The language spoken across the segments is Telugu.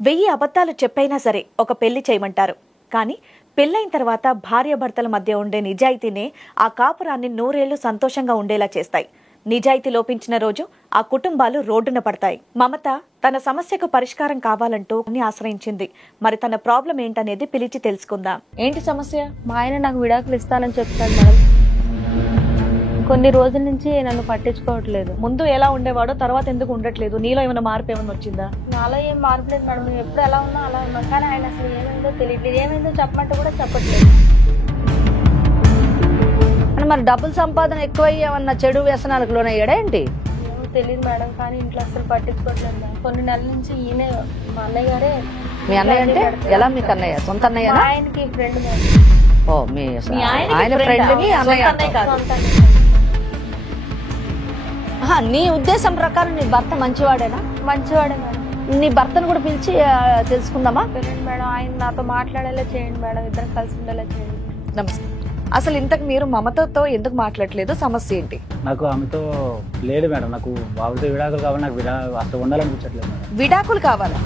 1000 అబద్ధాలు చెప్పైనా సరే ఒక పెళ్లి చేయమంటారు. కానీ పెళ్లైన తర్వాత భార్యాభర్తల మధ్య ఉండే నిజాయితీనే ఆ కాపురాన్ని 100 ఏళ్లు సంతోషంగా ఉండేలా చేస్తాయి. నిజాయితీ లోపించిన రోజు ఆ కుటుంబాలు రోడ్డున పడతాయి. మమత తన సమస్యకు పరిష్కారం కావాలంటూ ఆశ్రయించింది. మరి తన ప్రాబ్లం ఏంటనేది పిలిచి తెలుసుకుందాం. ఏంటి సమస్య? మా ఆయన నాకు విడాకులు ఇస్తానని చెప్తాడు మేడం. కొన్ని రోజుల నుంచి నన్ను పట్టించుకోవట్లేదు. ముందు ఎలా ఉండేవాడో తర్వాత ఎందుకు ఉండట్లేదు? నీలో ఏమైనా మార్పు ఏమైనా వచ్చిందా? నాలో ఏం మార్పు లేదు మేడం. మేము ఎప్పుడు ఎలా ఉన్నా అలా ఉన్నాం. కానీ ఆయన అసలు ఏమైందో తెలియట్లేదు. ఏమైందో చెప్పమంటే కూడా చెప్పట్లేదు. మరి డబ్బులు సంపాదన ఎక్కువయ్యామన్న చెడు వ్యసనాలకు లోనయ్యాడా ఏంటి? ఏమో తెలియదు మేడం. కానీ ఇంట్లో అసలు పట్టించుకోవట్లేదు మేడం. కొన్ని నెలల నుంచి ఈయనే మా అన్నయ్య గారే. మీ అన్నయ్య అంటే ఎలా? మీకు అన్నయ్య సొంత అన్నయ్య? ఆయనకి ఫ్రెండ్ మేడం. ఓ మీ ఆయన ఫ్రెండ్ ని అన్నయ్య. నీ ఉద్దేశం ప్రకారం నీ భర్త మంచివాడేనా? మంచివాడే మేడం. నీ భర్తను కూడా పిలిచి తెలుసుకుందామా? పిల్లండి మేడం. ఆయన నాతో మాట్లాడేలా చేయండి మేడం. ఇద్దరం కలిసి ఉండేలా చేయండి. నమస్తే. అసలు ఇంతకు మీరు మమతతో ఎందుకు మాట్లాడలేదు? సమస్య ఏంటి? నాకు ఆమెతో లేదు మేడం. నాకు బాబుతో విడాకులు కావాలి. నాకు అసలు ఉండాలనిపించట్లేదు మేడం. విడాకులు కావాలా?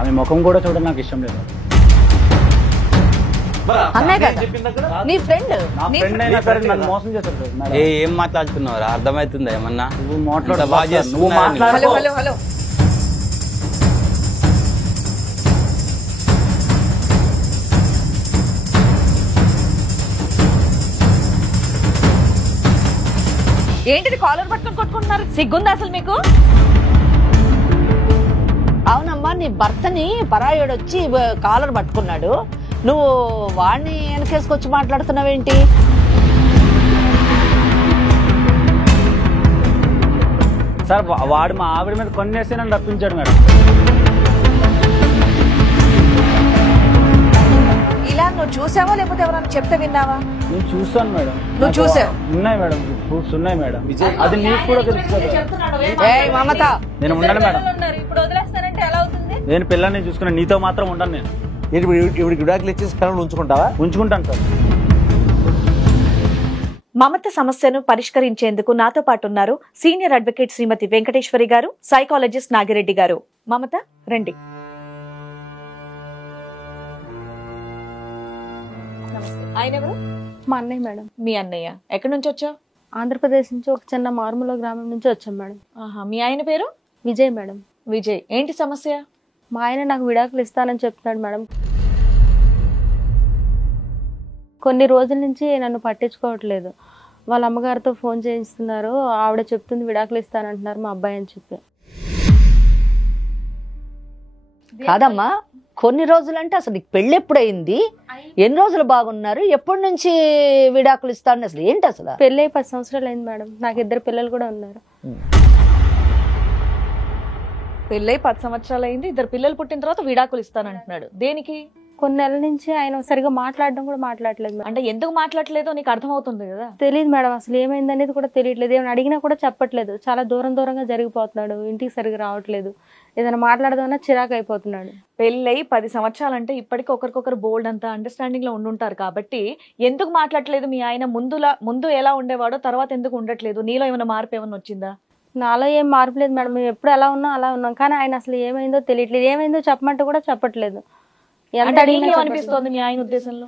ఆమె ముఖం కూడా చూడడం నాకు ఇష్టం లేదు. అన్నయ్య కదా నీ ఫ్రెండ్. నా ఫ్రెండ్ అయినా సరే నన్ను మోసం చేశారు మేడం. ఏం మాట్లాడుతున్నావు? అర్థమవుతుందా ఏమన్నా? నువ్వు మాట్లాడు. నువ్వు మాట్లాడు. హలో ఏంటిది కాలర్ పట్టుకొని కొట్టుకుంటున్నారు? సిగ్గుందా అసలు మీకు? అవునమ్మా, నీ భర్తని పరాయుడు వచ్చి కాలర్ పట్టుకున్నాడు. నువ్వు వాడిని వెనకేసుకొచ్చి మాట్లాడుతున్నావేంటి? సార్ వాడు మా ఆవిడ మీద కొన్నేస్తే నన్ను రప్పించాడు మేడం. ఇలా నువ్వు చూసావా లేకపోతే ఎవరైనా చెప్తే విన్నావా? నేను చూస్తాను మేడం. నువ్వు చూసావు? ఉన్నాయి మేడం, ప్రూఫ్స్ ఉన్నాయి మేడం. అది నీకు కూడా తెలుసు కదా. ఏయ్ మమత, నేను ఉండను మేడం. ఇప్పుడు వదిలేస్తానంటే ఎలా అవుతుంది? నేను పిల్లల్ని చూసుకున్నా, నీతో మాత్రం ఉండను నేను. ఇవిడికి విడాకులు ఇచ్చేసి పిల్లలు ఉంచుకుంటావా? ఉంచుకుంటాను సార్. మమత సమస్యను పరిష్కరించేందుకు నాతో పాటు ఉన్నారు సీనియర్ అడ్వకేట్ శ్రీమతి వెంకటేశ్వరి గారు, సైకాలజిస్ట్ నాగిరెడ్డి గారు. మమత రండి. ఆయన ఎవరు? మా అన్నయ్య మేడం. మీ అన్నయ్య. ఎక్కడి నుంచి వచ్చావు? ఆంధ్రప్రదేశ్ నుంచి ఒక చిన్న మారుమూల గ్రామం నుంచి వచ్చాం మేడం. మీ ఆయన పేరు? విజయ్ మేడం. విజయ్. ఏంటి సమస్య? మా ఆయన నాకు విడాకులు ఇస్తానని చెప్తున్నాడు మేడం. కొన్ని రోజుల నుంచి నన్ను పట్టించుకోవట్లేదు. వాళ్ళ అమ్మగారితో ఫోన్ చేయిస్తున్నారు. ఆవిడ చెప్తుంది విడాకులు ఇస్తానంటున్నారు మా అబ్బాయి అని చెప్పి. కాదమ్మా, కొన్ని రోజులంటే అసలు నీకు పెళ్ళి ఎప్పుడైంది? ఎన్ని రోజులు బాగున్నారు? ఎప్పటి నుంచి విడాకులు ఇస్తాను? అసలు ఏంటి అసలు? పెళ్ళి 10 సంవత్సరాలు అయింది మేడం. నాకు 2 పిల్లలు కూడా ఉన్నారు. పెళ్ళై 10 సంవత్సరాలు అయింది, 2 పిల్లలు పుట్టిన తర్వాత విడాకులు ఇస్తానంటున్నాడు. దేనికి? కొన్ని నెలల నుంచి ఆయన సరిగా మాట్లాడడం కూడా మాట్లాడలేదు మేడం. అంటే ఎందుకు మాట్లాడలేదో నీకు అర్థమవుతుంది కదా? తెలియదు మేడం. అసలు ఏమైంది అనేది కూడా తెలియట్లేదు. ఏమైనా అడిగినా కూడా చెప్పట్లేదు. చాలా దూరంగా జరిగిపోతున్నాడు. ఇంటికి సరిగా రావట్లేదు. ఏదైనా మాట్లాడదామన్నా చిరాకు అయిపోతున్నాడు. పెళ్ళై 10 సంవత్సరాలంటే ఇప్పటికీ ఒకరికొకరు బోల్డ్ అంతా అండర్స్టాండింగ్ లో ఉండుంటారు కాబట్టి ఎందుకు మాట్లాడలేదు మీ ఆయన? ముందు ఎలా ఉండేవాడో తర్వాత ఎందుకు ఉండట్లేదు? నీలో ఏమైనా మార్పు ఏమైనా వచ్చిందా? నాలో ఏం మార్పు లేదు మేడం. మేము ఎప్పుడు ఎలా ఉన్నా అలా ఉన్నాం. కానీ ఆయన అసలు ఏమైందో తెలియట్లేదు. ఏమైందో చెప్పమంటే కూడా చెప్పట్లేదు. ఎంత అడిగినా అనిపిస్తోంది మీ ఆయన ఉద్దేశంలో?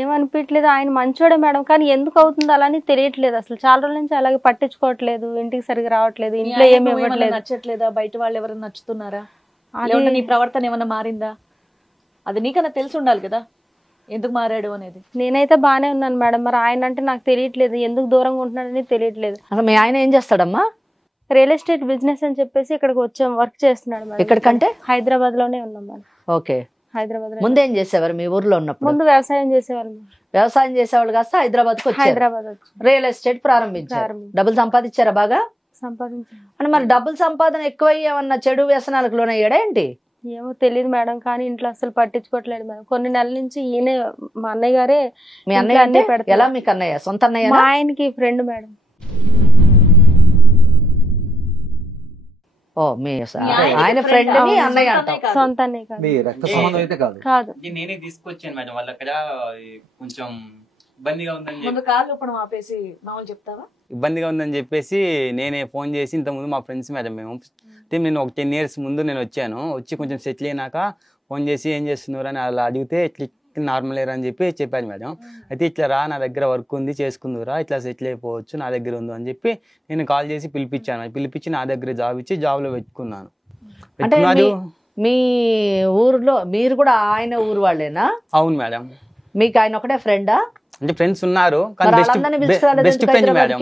ఏమనిపించలేదు. ఆయన మంచోడే మేడం. కానీ ఎందుకు అవుతుందో అలానే తెలియట్లేదు. అసలు చాలా రోజుల నుంచి అలాగే పట్టించుకోవట్లేదు. ఇంటికి సరిగా రావట్లేదు. ఇంట్లో ఏమి ఇవ్వట్లేదు. నచ్చట్లేదా? బయట వాళ్ళు ఎవరైనా నచ్చుతున్నారా? నీ ప్రవర్తన ఏమైనా మారిందా? అది నీకన్నా తెలిసి ఉండాలి కదా ఎందుకు మారాడు అనేది. నేనైతే బానే ఉన్నాను మేడం. మరి ఆయన అంటే నాకు తెలియట్లేదు. ఎందుకు దూరంగా ఉంటున్నాడని తెలియట్లేదు. అసలు మీ ఆయన ఏం చేస్తాడమ్మా? రియల్ ఎస్టేట్ బిజినెస్ అని చెప్పేసి ఇక్కడికి వచ్చాం. వర్క్ చేస్తున్నాడు మేడం. ఎక్కడికంటే? హైదరాబాద్ లోనే ఉన్నాం మేడం. ఓకే. హైదరాబాద్ లో. ముందేం చేసేవారు మీ ఊర్లో ఉన్నప్పుడు? ముందు వ్యవసాయం చేసేవాళ్ళు. వ్యవసాయం చేసేవాళ్ళు కాస్త హైదరాబాద్ కు హైదరాబాద్ వచ్చి రియల్ ఎస్టేట్ ప్రారంభించారు. డబ్బులు సంపాదించారా బాగా? సంపాదించారు. అంటే మరి డబ్బులు సంపాదన ఎక్కువయ్యామన్న చెడు వ్యసనాలకు లోనయ్యాడా ఏంటి? ఏమో తెలియదు మేడం. కానీ ఇంట్లో అసలు పట్టించుకోవట్లేదు మేడం. కొన్ని నెలల నుంచి ఈయనే మా అన్నయ్య గారే. మీ అన్నయ్య అంటే ఎలా? మీకు అన్నయ్య సొంత అన్నయ్య? మా ఆయనకి ఫ్రెండ్ మేడం. ఓ మీ ఆయన ఫ్రెండ్ ని అన్నయ్య అంటాం. సొంత అన్నయ్య కాదు. రక్త సంబంధం అయితే కాదు. కాదు. నేనే తీసుకొచ్చాను మేడం. వాళ్ళ అక్కడ కొంచెం ఇబ్బందిగా ఉందని చెప్పి ముందు కాళ్ళు ఇప్పుడు ఆపేసి మామూలు చెప్తావా? ఇబ్బందిగా ఉందని చెప్పేసి నేనే ఫోన్ చేసి ఇంతకుముందు మా ఫ్రెండ్స్ మేడం మేము అంటే నేను ఒక 10 years ముందు నేను వచ్చి కొంచెం సెటిల్ అయినాక ఫోన్ చేసి ఏం చేస్తున్నారు అని అలా అడిగితే ఇట్లా నార్మల్ ఎయిర్ అని చెప్పి చెప్పాను మేడం. అయితే ఇట్లా రా, నా దగ్గర వర్క్ ఉంది చేసుకుందురా, ఇట్లా సెటిల్ అయిపోవచ్చు, నా దగ్గర ఉంది అని చెప్పి నేను కాల్ చేసి పిలిపించి నా దగ్గర జాబ్ ఇచ్చి జాబ్లో పెట్టుకున్నాను. అంటే మీ ఊర్లో మీరు కూడా ఆయన ఊరు వాళ్ళేనా? అవును మేడం. మీకు ఆయన ఒకటే ఫ్రెండా? అంటే ఫ్రెండ్స్ ఉన్నారు కానీ బెస్ట్ ఫ్రెండ్ మేడం.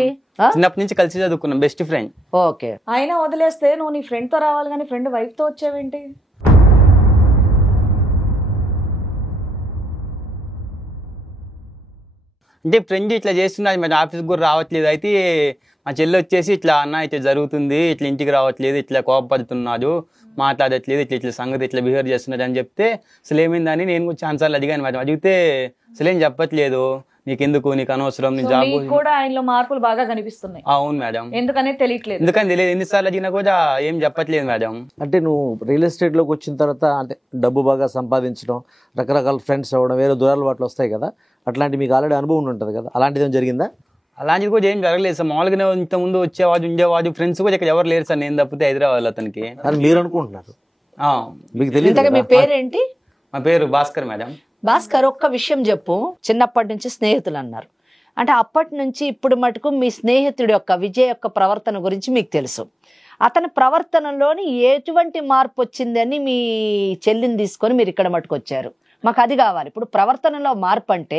చిన్నప్పటి నుంచి కలిసి చదువుకున్నాం, బెస్ట్ ఫ్రెండ్. ఓకే. అయినా వదిలేస్తే నువ్వు నీ ఫ్రెండ్ తో రావాలి కానీ ఫ్రెండ్ వైఫ్ తో వచ్చావేంటి? అంటే ఫ్రెండ్ ఇట్లా చేస్తున్నది మేడం, ఆఫీస్కి కూడా రావట్లేదు. అయితే మా చెల్లి వచ్చేసి ఇట్లా అన్న ఇట్లా జరుగుతుంది, ఇట్లా ఇంటికి రావట్లేదు, ఇట్లా కోపడుతున్నాడు, మాట్లాడట్లేదు, ఇట్లా సంగతి ఇట్లా బిహేవ్ చేస్తున్నాడు అని చెప్తే అసలు ఏమైందని నేను కూడా ఛాన్సార్లు అడిగాను మేడం. అడిగితే అసలేం చెప్పట్లేదు, నీకెందుకు, నీకు అనవసరం, నీ జాబ్ కూడా ఆయనలో మార్పులు బాగా కనిపిస్తున్నాయి. అవును మేడం. ఎందుకనేది తెలియట్లేదు. ఎందుకని తెలియదు, ఎన్నిసార్లు అడిగినా కూడా ఏం చెప్పట్లేదు మేడం. అంటే నువ్వు రియల్ ఎస్టేట్లోకి వచ్చిన తర్వాత అంటే డబ్బు బాగా సంపాదించడం, రకరకాల ఫ్రెండ్స్ అవ్వడం, వేరే దురలవాట్లు వస్తాయి కదా, అట్లాంటి మీకు ఆల్రెడీ అనుభవం ఉంటుంది కదా, అలాంటిది ఏం జరిగిందా? అలాంటిది కూడా ఏం జరగలేదు సార్. మామూలుగానే ఇంత ముందు వచ్చేవాడు ఉండేవాడు, ఫ్రెండ్స్ కూడా ఇక్కడ ఎవరు లేరు సార్, నేను తప్పితే హైదరాబాద్ అతనికి అని మీరు అనుకుంటున్నారు, మీకు ఇంతగా మీ తెలియదు. పేరేంటి? మా పేరు భాస్కర్ మేడం. భాస్కర్, ఒక్క విషయం చెప్పు. చిన్నప్పటి నుంచి స్నేహితులు అన్నారు, అంటే అప్పటి నుంచి ఇప్పుడు మటుకు మీ స్నేహితుడి యొక్క విజయ్ యొక్క ప్రవర్తన గురించి మీకు తెలుసు. అతని ప్రవర్తనలోని ఎటువంటి మార్పు వచ్చింది అని మీ చెల్లిని తీసుకొని మీరు ఇక్కడ మటుకు వచ్చారు. మాకు అది కావాలి. ఇప్పుడు ప్రవర్తనలో మార్పు అంటే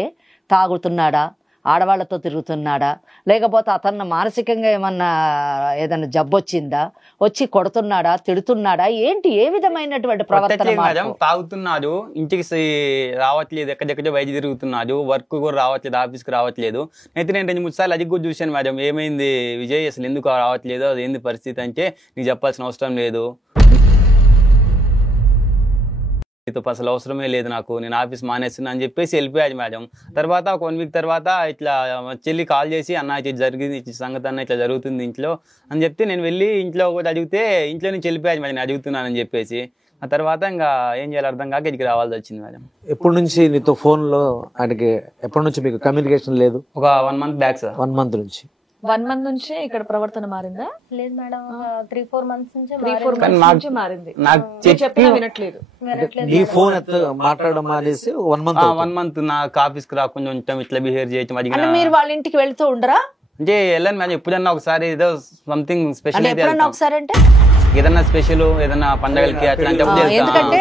తాగుతున్నాడా, ఆడవాళ్లతో తిరుగుతున్నాడా, లేకపోతే అతను మానసికంగా ఏదన్నా జబ్బు వచ్చిందా, వచ్చి కొడుతున్నాడా, తిడుతున్నాడా, ఏంటి, ఏ విధమైనటువంటి ప్రవర్తన? మేడం తాగుతున్నాడు, ఇంటికి రావట్లేదు, ఎక్కడెక్కడో బయట తిరుగుతున్నాడు, వర్క్ కూడా రావట్లేదు, ఆఫీస్కి రావట్లేదు. అయితే నేను 2-3 సార్లు అది కూడా చూశాను మేడం. ఏమైంది విజయ్, అసలు ఎందుకు రావట్లేదు, అది ఏంది పరిస్థితి అంటే, నీకు చెప్పాల్సిన అవసరం లేదు, అసలు అవసరమే లేదు నాకు, నేను ఆఫీస్ మానేస్తున్నా అని చెప్పేసి వెళ్ళిపోయాడు మేడం. తర్వాత ఒక 1 week తర్వాత ఇట్లా చెల్లి కాల్ చేసి అన్న ఇట్లా జరిగింది, ఇట్లా సంగతి అన్న ఇట్లా జరుగుతుంది ఇంట్లో అని చెప్తే నేను వెళ్ళి ఇంట్లో కూడా అడిగితే ఇంట్లో నుంచి వెళ్ళిపోయాడు మేడం, నేను అడుగుతున్నానని చెప్పేసి. ఆ తర్వాత ఇంకా ఏం చేయాలి అర్థం కాక ఇక్కడికి రావాల్సి వచ్చింది మేడం. ఎప్పటి నుంచి నీతో ఫోన్లో ఆయనకి ఎప్పటి నుంచి మీకు కమ్యూనికేషన్ లేదు? ఒక 1 month బ్యాక్ సార్. 1 month నుంచి. 1 month నుంచి ఇక్కడ ప్రవర్తన మారిందా? లేదు మేడం, 3-4 months నుంచి 3-4 months నుంచి మారింది. నాకు చెప్పినా వినట్లేదు. నీ ఫోన్ మాట్లాడడం మానేసి 1 month. 1 month నాకు ఆఫీస్కి రాకుండా ఉంటాం, ఇట్లా బిహేవ్ చేయటం. అంటే మీరు వాళ్ళ ఇంటికి వెళ్తూ ఉండరా? అంటే వెళ్ళను మేడం, ఎప్పుడన్నా ఒకసారి ఏదో సంథింగ్ స్పెషల్ అయితే ఒకసారి అంటే ఏదన్నా స్పెషల్, ఏదన్నా పండగలకి అట్లాంటి. ఎందుకంటే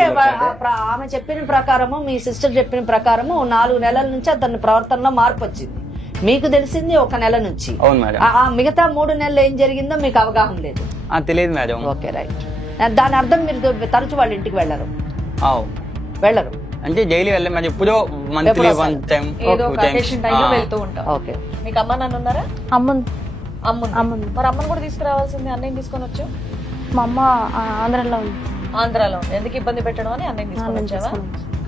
ఆమె చెప్పిన ప్రకారము, మీ సిస్టర్ చెప్పిన ప్రకారము 4 నెలల నుంచి అతని ప్రవర్తనలో మార్పు వచ్చింది. మీకు తెలిసింది 1 నెల నుంచి. అవును మేడం. మిగతా 3 నెలలు ఏం జరిగిందో మీకు అవగాహన లేదు? తెలియదు మేడం. Okay, right. దాని అర్థం మీరు తరచు వాళ్ళ ఇంటికి వెళ్ళరు? వెళ్ళరు అంటే డైలీ వెళ్ళాం మేడం, ఎప్పుడో మంత్లీ 1 time, ఏదో ఒక అకేషన్ టైంలో వెళ్తూ ఉంటాం. ఓకే. మీకు అమ్మ నాన్న ఉన్నారా? అమ్ముంది. మరి అమ్మని కూడా తీసుకురావాల్సింది, అన్నయ్యని తీసుకొని వచ్చు. మా అమ్మ ఆంధ్రాలో ఉంది. ఆంధ్రాలో ఎందుకు ఇబ్బంది పెట్టడం అని అన్నయ్యని తీసుకొని వచ్చావా?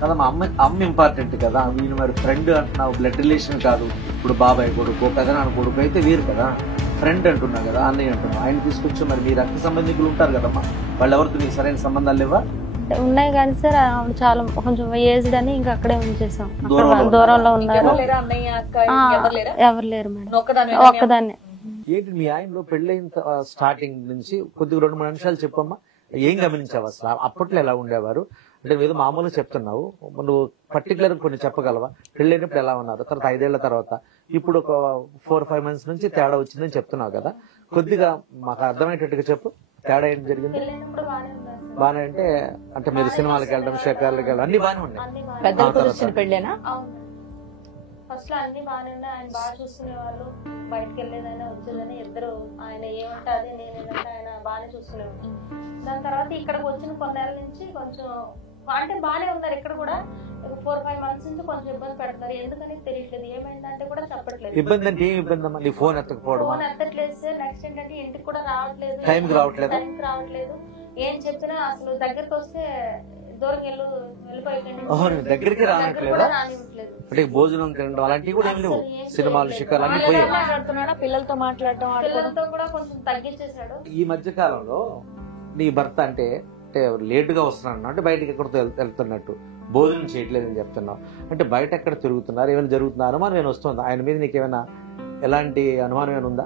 కదా మా అమ్మ ఇంపార్టెంట్ కదా, వీళ్ళు మరి ఫ్రెండ్ అంటున్నావు, బ్లడ్ రిలేషన్ కాదు. ఇప్పుడు బాబాయ్ కొడుకు, పెదనాన్న కొడుకు అయితే వీరు కదా, ఫ్రెండ్ అంటున్నావు కదా, అన్నయ్య అంటున్నావు. ఆయన తీసుకొచ్చి మరి మీ రక్త సంబంధికులు ఉంటారు కదమ్మా, వాళ్ళు ఎవరితో నీకు సరైన సంబంధాలు లేవా? ఉన్నాయి కానీ సార్ ఆవిడ చాలా కొంచెం ఏజ్డ్ అని ఇంకా అక్కడే ఉంచేసాం. దూరంలో ఉన్నారు. ఎవరు లేరు మేడం, ఒక్కదాన్ని. ఏంటి మీ ఆయనలో పెళ్ళైన స్టార్టింగ్ నుంచి కొద్దిగా 2-3 నిమిషాలు చెప్పమ్మా, ఏం గమనించావు అసలు? అప్పట్లో ఎలా ఉండేవారు? అంటే ఏదో మామూలుగా చెప్తున్నావు, నువ్వు పర్టికులర్ కొన్ని చెప్పగలవా? పెళ్ళైనప్పుడు ఎలా ఉన్నారు, తర్వాత 5 ఏళ్ల తర్వాత, ఇప్పుడు ఒక 4-5 months నుంచి తేడా వచ్చిందని చెప్తున్నావు కదా, కొద్దిగా మాకు అర్థమయ్యేటట్టుగా చెప్పు. తేడా ఏం జరిగింది? బానే అంటే అంటే మీరు సినిమాలకు వెళ్ళడం, షేకార్లకు వెళ్ళడం అన్ని బానే ఉన్నాయి. పెద్దలు కుదిర్చిన పెళ్ళేనా? ఫస్ట్ లో అన్ని బాగానే ఉన్నాయి. ఆయన బాగా చూసుకునే వాళ్ళు, బయటకు వెళ్ళేదైనా వచ్చేదని ఇద్దరు, ఆయన ఏమంటే అదే, నేనేదంటే ఆయన బాగానే చూసుకునేవాళ్ళు. దాని తర్వాత ఇక్కడికి వచ్చిన కొన్నేళ్ళ నుంచి కొంచెం అంటే బాగానే ఉన్నారు. ఇక్కడ కూడా 4-5 months నుంచి కొంచెం ఇబ్బంది పెడుతున్నారు. ఎందుకని తెలియట్లేదు, ఏమైందంటే కూడా చెప్పట్లేదు. ఇబ్బంది అంటే ఏం ఇబ్బంది అమ్మా? నీ ఫోన్ ఎత్తకపోవడం, ఫోన్ ఎత్తట్లేదు సార్. నెక్స్ట్ ఏంటంటే ఇంటికి కూడా రావట్లేదు, టైంకి రావట్లేదు. ఏం చెప్పినా అసలు దగ్గరికి వస్తే దూరం వెళ్ళిపోయింది, దగ్గరికి రానట్లేదా? అంటే భోజనం తినడం అలాంటివి కూడా ఏం లేవు, సినిమాలు షికార్లు అన్ని పోయాయి. పిల్లలతో మాట్లాడటం, పిల్లలతో కూడా కొంచెం తగ్గించేశాడు. ఈ మధ్య కాలంలో నీ భర్త అంటే లేటుగా వస్తున్నాడు అంటే బయటకి ఎక్కడితో వెళ్తున్నట్టు, భోజనం చేయట్లేదని చెప్తున్నావు. అంటే బయట ఎక్కడ తిరుగుతున్నారు, ఏమైనా జరుగుతున్నా అనుమానం ఏమైనా వస్తుందా ఆయన మీద? నీకు ఏమైనా ఎలాంటి అనుమానం ఏమైనా ఉందా?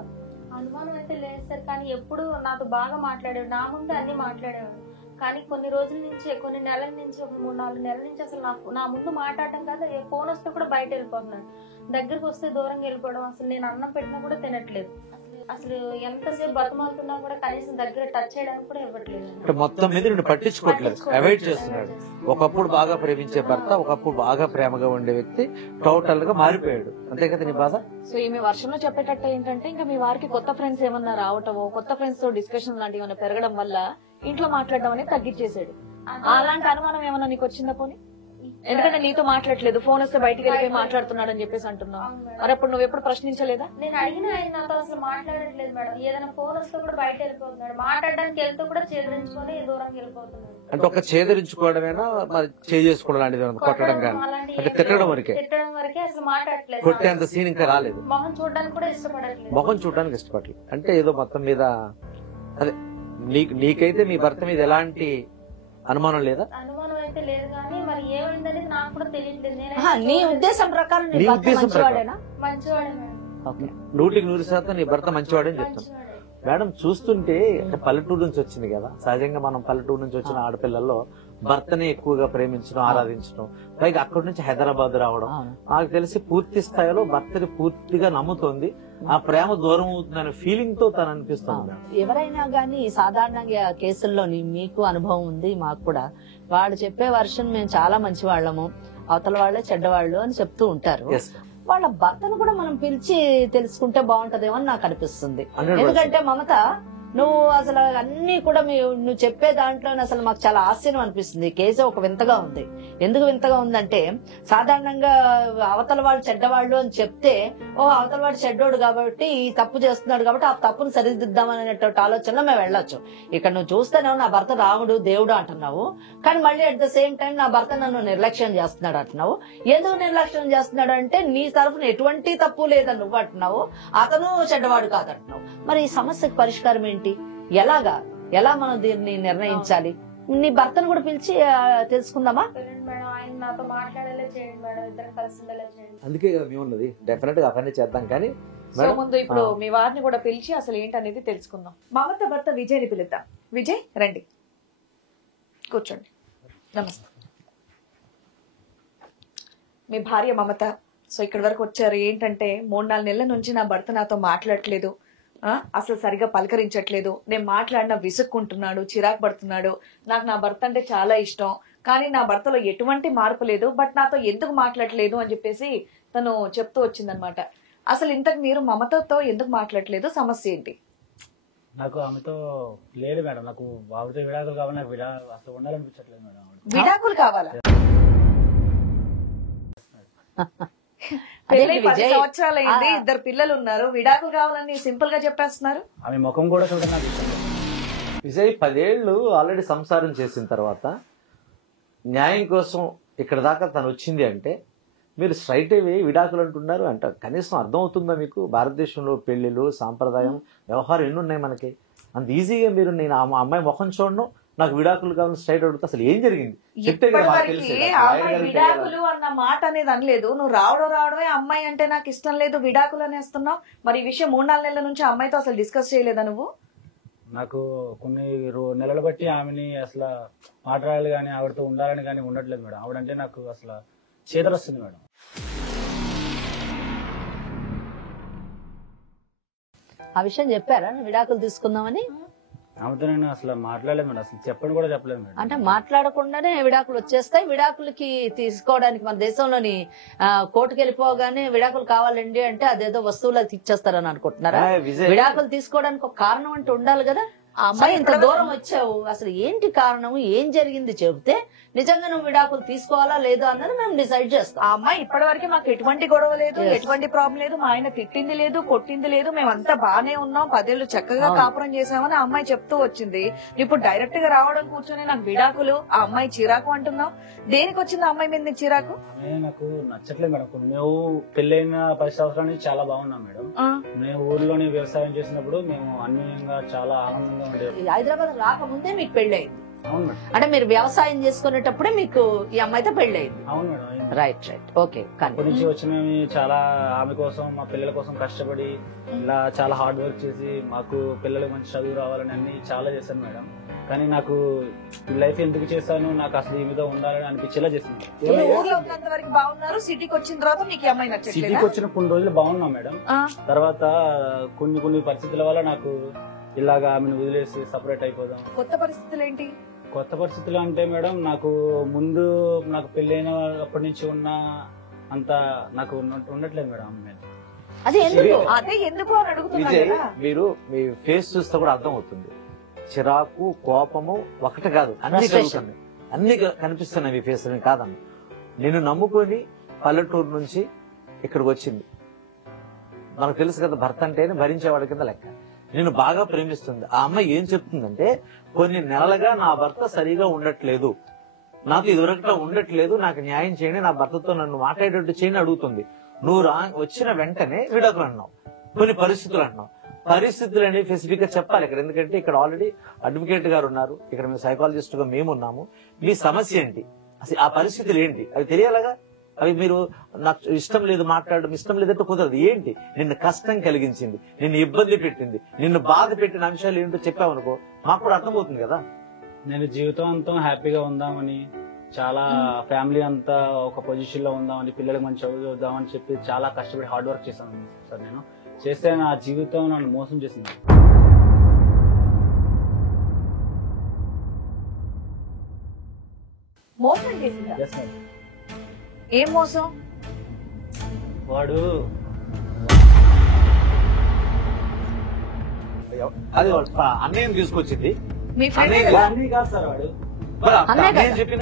అనుమానం అయితే లేదు సార్, కానీ ఎప్పుడు నాతో బాగా మాట్లాడేవాడు, నా ముందు అన్ని మాట్లాడేవాడు. కానీ కొన్ని రోజుల నుంచి, కొన్ని నెలల నుంచి, ఒక 3-4 నెలల నుంచి అసలు నా ముందు మాట్లాడటం కాదు, ఫోన్ వస్తే కూడా బయట వెళ్ళిపోతున్నాడు. దగ్గరకు వస్తే దూరంగా వెళ్ళిపోవడం, అసలు నేను అన్నం పెట్టినా కూడా తినట్లేదు. అసలు ఎంతసేపు బతమాలుతున్నా కూడా కనీసం దగ్గర టచ్ చేయడానికి కూడా ఇవ్వట్లేదు. అంటే మొత్తం మీద నేను పట్టించుకోవట్లేదు, అవాయిడ్ చేస్తున్నాడు. ఒకప్పుడు బాగా ప్రేమించే భర్త, ఒకప్పుడు బాగా ప్రేమగా ఉండే వ్యక్తి టోటల్ గా మారిపోయాడు. అంతే కదా నీ బాధ? సో ఈమె వర్షంలో చెప్పేటట్టు ఏంటంటే ఇంకా మీ వారికి కొత్త ఫ్రెండ్స్ ఏమన్నా రావటమో, కొత్త ఫ్రెండ్స్ తో డిస్కషన్ లాంటివి ఏమైనా పెరగడం వల్ల ఇంట్లో మాట్లాడడం అనేది తగ్గించేసాడు. అలాంటి అనుమానం ఏమన్నా నీకు వచ్చిందా పోనీ? ఎందుకంటే నీతో మాట్లాడలేదు, ఫోన్ వస్తే బయటికి వెళ్ళిపోయి మాట్లాడుతున్నాడు అని చెప్పేసి అంటున్నావు. మరి అప్పుడు నువ్వు ఎప్పుడు ప్రశ్నించలేదా? నేను అడిగిన ఆయన నాతో అసలు మాట్లాడట్లేదు మేడం. ఏదైనా ఫోన్ వస్తే కూడా బయట వెళ్ళిపోతున్నాడు, మాట్లాడడానికి వెళ్తూ కూడా చేదరించుకొని దూరంగా వెళ్ళిపోతున్నాడు. అంటే ఒక చేదరించుకోవడమేనా, మరి చేసుకోవడం లాంటిది కొట్టడం కానీ, అంటే తిట్టడం వరకే? తిట్టడం వరకే, అసలు మాట్లాడట్లేదు. కొట్టేంత సీన్ ఇంకా రాలేదు. మొహం చూడడానికి కూడా ఇష్టపడట్లేదు. మొహం చూడడానికి ఇష్టపడలేదు. అంటే ఏదో మొత్తం మీద అదే నీకైతే మీ భర్త మీద ఎలాంటి అనుమానం లేదా? అనుమానం అయితే లేదు, కానీ మరి ఏమైందనేది నాకు కూడా తెలియట్లేదు. నీ ఉద్దేశం ప్రకారం నీ నీ భర్త ఉద్దేశం మంచివాడేనా? మంచివాడే మేడం. 100% నీ భర్త మంచివాడని చెప్తాను. మంచివాడే. మేడం చూస్తుంటే అంటే పల్లెటూరు నుంచి వచ్చింది కదా, సహజంగా మనం పల్లెటూరు నుంచి వచ్చిన ఆడపిల్లల్లో భర్తని ఎక్కువగా ప్రేమించడం, ఆరాధించడం, పైగా అక్కడి నుంచి హైదరాబాద్ రావడం, నాకు తెలిసి పూర్తి స్థాయిలో భర్తని పూర్తిగా నమ్ముతోంది. ఆ ప్రేమ దూరం అవుతుందనే ఫీలింగ్ తో తను అనిపిస్తుంది. ఎవరైనా గానీ సాధారణంగా కేసుల్లోని మీకు అనుభవం ఉంది, మాకు కూడా. వాళ్ళు చెప్పే వర్షన్ మేము చాలా మంచి వాళ్ళము, అవతల వాళ్ళే చెడ్డవాళ్ళు అని చెప్తూ ఉంటారు. వాళ్ళ భర్తను కూడా మనం పిలిచి తెలుసుకుంటే బాగుంటదేమో అని నాకు అనిపిస్తుంది. 100%. ఎందుకంటే మమత, నువ్వు అసలు అన్ని కూడా నువ్వు చెప్పే దాంట్లో అసలు మాకు చాలా ఆశ్చర్యం అనిపిస్తుంది. కేసు ఒక వింతగా ఉంది. ఎందుకు వింతగా ఉందంటే, సాధారణంగా అవతల వాళ్ళు చెడ్డవాళ్ళు అని చెప్తే, అవతల వాడు చెడ్డోడు కాబట్టి ఈ తప్పు చేస్తున్నాడు కాబట్టి ఆ తప్పును సరిదిద్దామనేటువంటి ఆలోచనలో మేము వెళ్ళొచ్చు. ఇక్కడ నువ్వు చూస్తేనేమో నా భర్త రాముడు దేవుడు అంటున్నావు, కానీ మళ్ళీ అట్ ద సేమ్ టైం నా భర్త నన్ను నిర్లక్ష్యం చేస్తున్నాడు అంటున్నావు. ఎందుకు నిర్లక్ష్యం చేస్తున్నాడు అంటే, నీ తరఫున ఎటువంటి తప్పు లేదని నువ్వు అంటున్నావు, అతను చెడ్డవాడు కాదంటున్నావు. మరి ఈ సమస్యకు పరిష్కారం ఏంటి? ఎలా మనం దీన్ని నిర్ణయించాలి? నీ భర్తను కూడా పిలిచి తెలుసుకుందామా? మేడం ఆయన నాతో మాట్లాడేలా చేయండి మేడం, ఇద్దరు కలిసి ఉండేలా చేయండి. అందుకే కదా మేము ఉన్నది, డెఫినెట్ గా అవన్నీ చేద్దాం. కానీ సో ముందు ఇప్పుడు మీ వారిని కూడా పిలిచి అసలు ఏంటనేది తెలుసుకుందాం. మమత భర్త విజయ్ని పిలుద్దాం. విజయ్ రండి, కూర్చోండి. నమస్తే. మీ భార్య మమత. సో ఇక్కడి వరకు వచ్చారు. ఏంటంటే 3-4 నెలల నుంచి నా భర్త నాతో మాట్లాడట్లేదు, అసలు సరిగా పలకరించట్లేదు, నేను మాట్లాడినా విసుక్కుంటున్నాడు, చిరాకు పడుతున్నాడు, నాకు నా భర్త అంటే చాలా ఇష్టం, కానీ నా భర్తలో ఎటువంటి మార్పు లేదు, బట్ నాతో ఎందుకు మాట్లాడలేదు అని చెప్పేసి తను చెప్తూ వచ్చిందనమాట. అసలు ఇంతకు మీరు మమతతో ఎందుకు మాట్లాడలేదు, సమస్య ఏంటి? నాకు ఆమెతో లేదు మేడం, నాకు ఆవిడతో విడాకులు కావాలి, నాకు అసలు ఉండాలనిపించట్లేదు మేడం. విడాకులు కావాలా? అదే 10 సంవత్సరాలు అయింది, 2 పిల్లలు ఉన్నారు, విడాకులు కావాలని సింపుల్ గా చెప్పేస్తున్నారు. ఆమె ముఖం కూడా చూడండి నాకు ఇష్టం లేదు. విజయ్ 10 ఏళ్ళు ఆల్రెడీ సంసారం చేసిన తర్వాత న్యాయం కోసం ఇక్కడ దాకా తను వచ్చింది అంటే మీరు స్ట్రైట్ అవే విడాకులు అంటున్నారు అంట. కనీసం అర్థం అవుతుందా మీకు? భారతదేశంలో పెళ్లిలు, సాంప్రదాయం, వ్యవహారం ఎన్ని ఉన్నాయి మనకి? అంత ఈజీగా మీరు నేను ఆ అమ్మాయి ముఖం చూడను, నాకు విడాకులు కావాలని స్ట్రైట్ అడుగుతా, అసలు ఏం జరిగింది చెప్తే కదా మాకు తెలిసేది. విడాకులు అన్న మాట అనేది అనలేదు, నువ్వు రావడమే అమ్మాయి అంటే నాకు ఇష్టం లేదు విడాకులు అనేస్తున్నావు. మరి ఈ విషయం 3-4 నెలల నుంచి అమ్మాయితో అసలు డిస్కస్ చేయలేదా నువ్వు? నాకు కొన్ని నెలలు బట్టి ఆమెని అసలు మాట్లాడాలి కానీ ఆవిడతో ఉండాలని కానీ ఉండట్లేదు మేడం. ఆవిడంటే నాకు అసలు చేదలు వస్తుంది మేడం. ఆ విషయం చెప్పారా విడాకులు తీసుకుందామని? ఆమెతో నేను అసలు మాట్లాడలేదు మేడం, అసలు చెప్పని కూడా చెప్పలేదు మేడం. అంటే మాట్లాడకుండానే విడాకులు వచ్చేస్తాయి. విడాకులకి తీసుకోవడానికి మన దేశంలోని కోర్టుకు వెళ్ళిపోగానే విడాకులు కావాలండి అంటే అదేదో వస్తువులకు ఇచ్చేస్తారని అనుకుంటున్నారా? విడాకులు తీసుకోవడానికి ఒక కారణం అంటే ఉండాలి కదా. ఆ అమ్మాయి ఇంత దూరం వచ్చావు, అసలు ఏంటి కారణం, ఏం జరిగింది చెబితే నిజంగా నువ్వు విడాకులు తీసుకోవాలా లేదా అన్నది మేము డిసైడ్ చేస్తాం. ఆ అమ్మాయి ఇప్పటివరకు మాకు ఎటువంటి గొడవ లేదు, ఎటువంటి ప్రాబ్లం లేదు, మా ఆయన తిట్టింది లేదు, కొట్టింది లేదు, మేమంతా బానే ఉన్నాం, 10 ఏళ్ళు చక్కగా కాపురం చేసామని ఆ అమ్మాయి చెప్తూ వచ్చింది. ఇప్పుడు డైరెక్ట్ గా రావడం కూర్చొని నాకు విడాకులు, ఆ అమ్మాయి చిరాకు అంటున్నావు. దేనికి వచ్చింది ఆ అమ్మాయి మీద నీకు చిరాకు? నాకు నచ్చట్లేదు మేడం. మేము పెళ్ళైన 10 సంవత్సరాల నుంచి చాలా బాగున్నాం మేడం. మేము ఊర్లోని వ్యవసాయం చేసినప్పుడు మేము అన్యోన్యంగా చాలా ఆనందంగా ఉండేది. హైదరాబాద్ రాకముందే మీకు పెళ్లి అయింది. అవును మేడం. అంటే మీరు వ్యవసాయం చేసుకునేటప్పుడే మీకు ఈ అమ్మాయితో పెళ్ళయింది. అవును మేడం, అయింది. Right okay. అప్పటి నుంచి వచ్చినవి చాలా ఆమె కోసం మా పిల్లల కోసం కష్టపడి ఇలా చాలా హార్డ్ వర్క్ చేసి మాకు పిల్లలకు మంచి చదువు రావాలని అన్ని చాలా చేశాను మేడం. కానీ నాకు ఈ లైఫ్ ఎందుకు చేశాను, నాకు అసలు ఈ మీద ఉండాలని అనిపించేలా చేసింది. ఊర్లో ఉన్నంత వరకు బాగున్నారు, సిటీకి వచ్చిన తర్వాత మీకు ఈ అమ్మాయి నచ్చట్లేదా? సిటీకి వచ్చిన కొన్ని రోజులు బాగున్నాం మేడం. తర్వాత కొన్ని పరిస్థితుల వల్ల నాకు ఇలాగా ఆమెను వదిలేసి సపరేట్ అయిపోదాం. కొత్త పరిస్థితులు ఏంటి? కొత్త పరిస్థితులు అంటే మేడం, నాకు ముందు నాకు పెళ్ళైన అప్పటి నుంచి ఉన్న అంత నాకు ఉండట్లేదు మేడం ఆమె మీద. అదే ఎందుకు? అదే ఎందుకు అని అడుగుతున్నా విజయ్, కదా. మీరు మీ ఫేస్ చూస్తే కూడా అర్థం అవుతుంది. చిరాకు, కోపము ఒకటి కాదు, అన్ని Frustration. కలుగుతున్నాయి, అన్ని కనిపిస్తున్నాయి మీ ఫేస్. కాదన్న, నేను నమ్ముకొని పల్లెటూరు నుంచి ఇక్కడికి వచ్చింది. మనకు తెలుసు కదా, భర్త అంటేనే భరించేవాడి కింద లెక్క. నేను బాగా ప్రేమిస్తుంది. ఆ అమ్మాయి ఏం చెప్తుందంటే, కొన్ని నెలలుగా నా భర్త సరిగా ఉండట్లేదు, నాతో ఇదివరకులా ఉండట్లేదు, నాకు న్యాయం చేయండి, నా భర్తతో నన్ను మాట్లాడేటట్టు చేయండి అడుగుతుంది. నువ్వు వచ్చిన వెంటనే విడాకులు అన్నావు, కొన్ని పరిస్థితులు అన్నావు. పరిస్థితులు అనేవి స్పెసిఫిక్ గా చెప్పాలి ఇక్కడ, ఎందుకంటే ఇక్కడ ఆల్రెడీ అడ్వకేట్ గారు ఉన్నారు, ఇక్కడ మేము సైకాలజిస్ట్ గా మేము ఉన్నాము. మీ సమస్య ఏంటి, అసలు ఆ పరిస్థితులు ఏంటి అవి తెలియాలగా. అవి మీరు నాకు ఇష్టం లేదు మాట్లాడడం, ఇష్టం లేదంటే కుదరదు. ఏంటి నిన్ను కష్టం కలిగించింది, నిన్ను ఇబ్బంది పెట్టింది, నిన్ను బాధ పెట్టిన అంశాలు ఏంటో చెప్పావనుకో మాకు కూడా అర్థమవుతుంది కదా. నేను జీవితాంతం హ్యాపీగా ఉందామని, చాలా ఫ్యామిలీ అంతా ఒక పొజిషన్ లో ఉందామని, పిల్లలకు మంచి చదువుదామని చెప్పి చాలా కష్టపడి హార్డ్ వర్క్ చేశాను సార్. నేను చేస్తే నా జీవితం నన్ను మోసం చేసింది. మోసం చేసిందా? Yes, madam. ఏం మోసం? వాడు అది అన్నయ్యం తీసుకొచ్చింది. మీ ఫ్రెండ్ అన్నయ్య కదా? అన్నీ కాదు సార్ వాడు. మరి అన్నయ్య అన్నయ్య కదా? చెప్పిన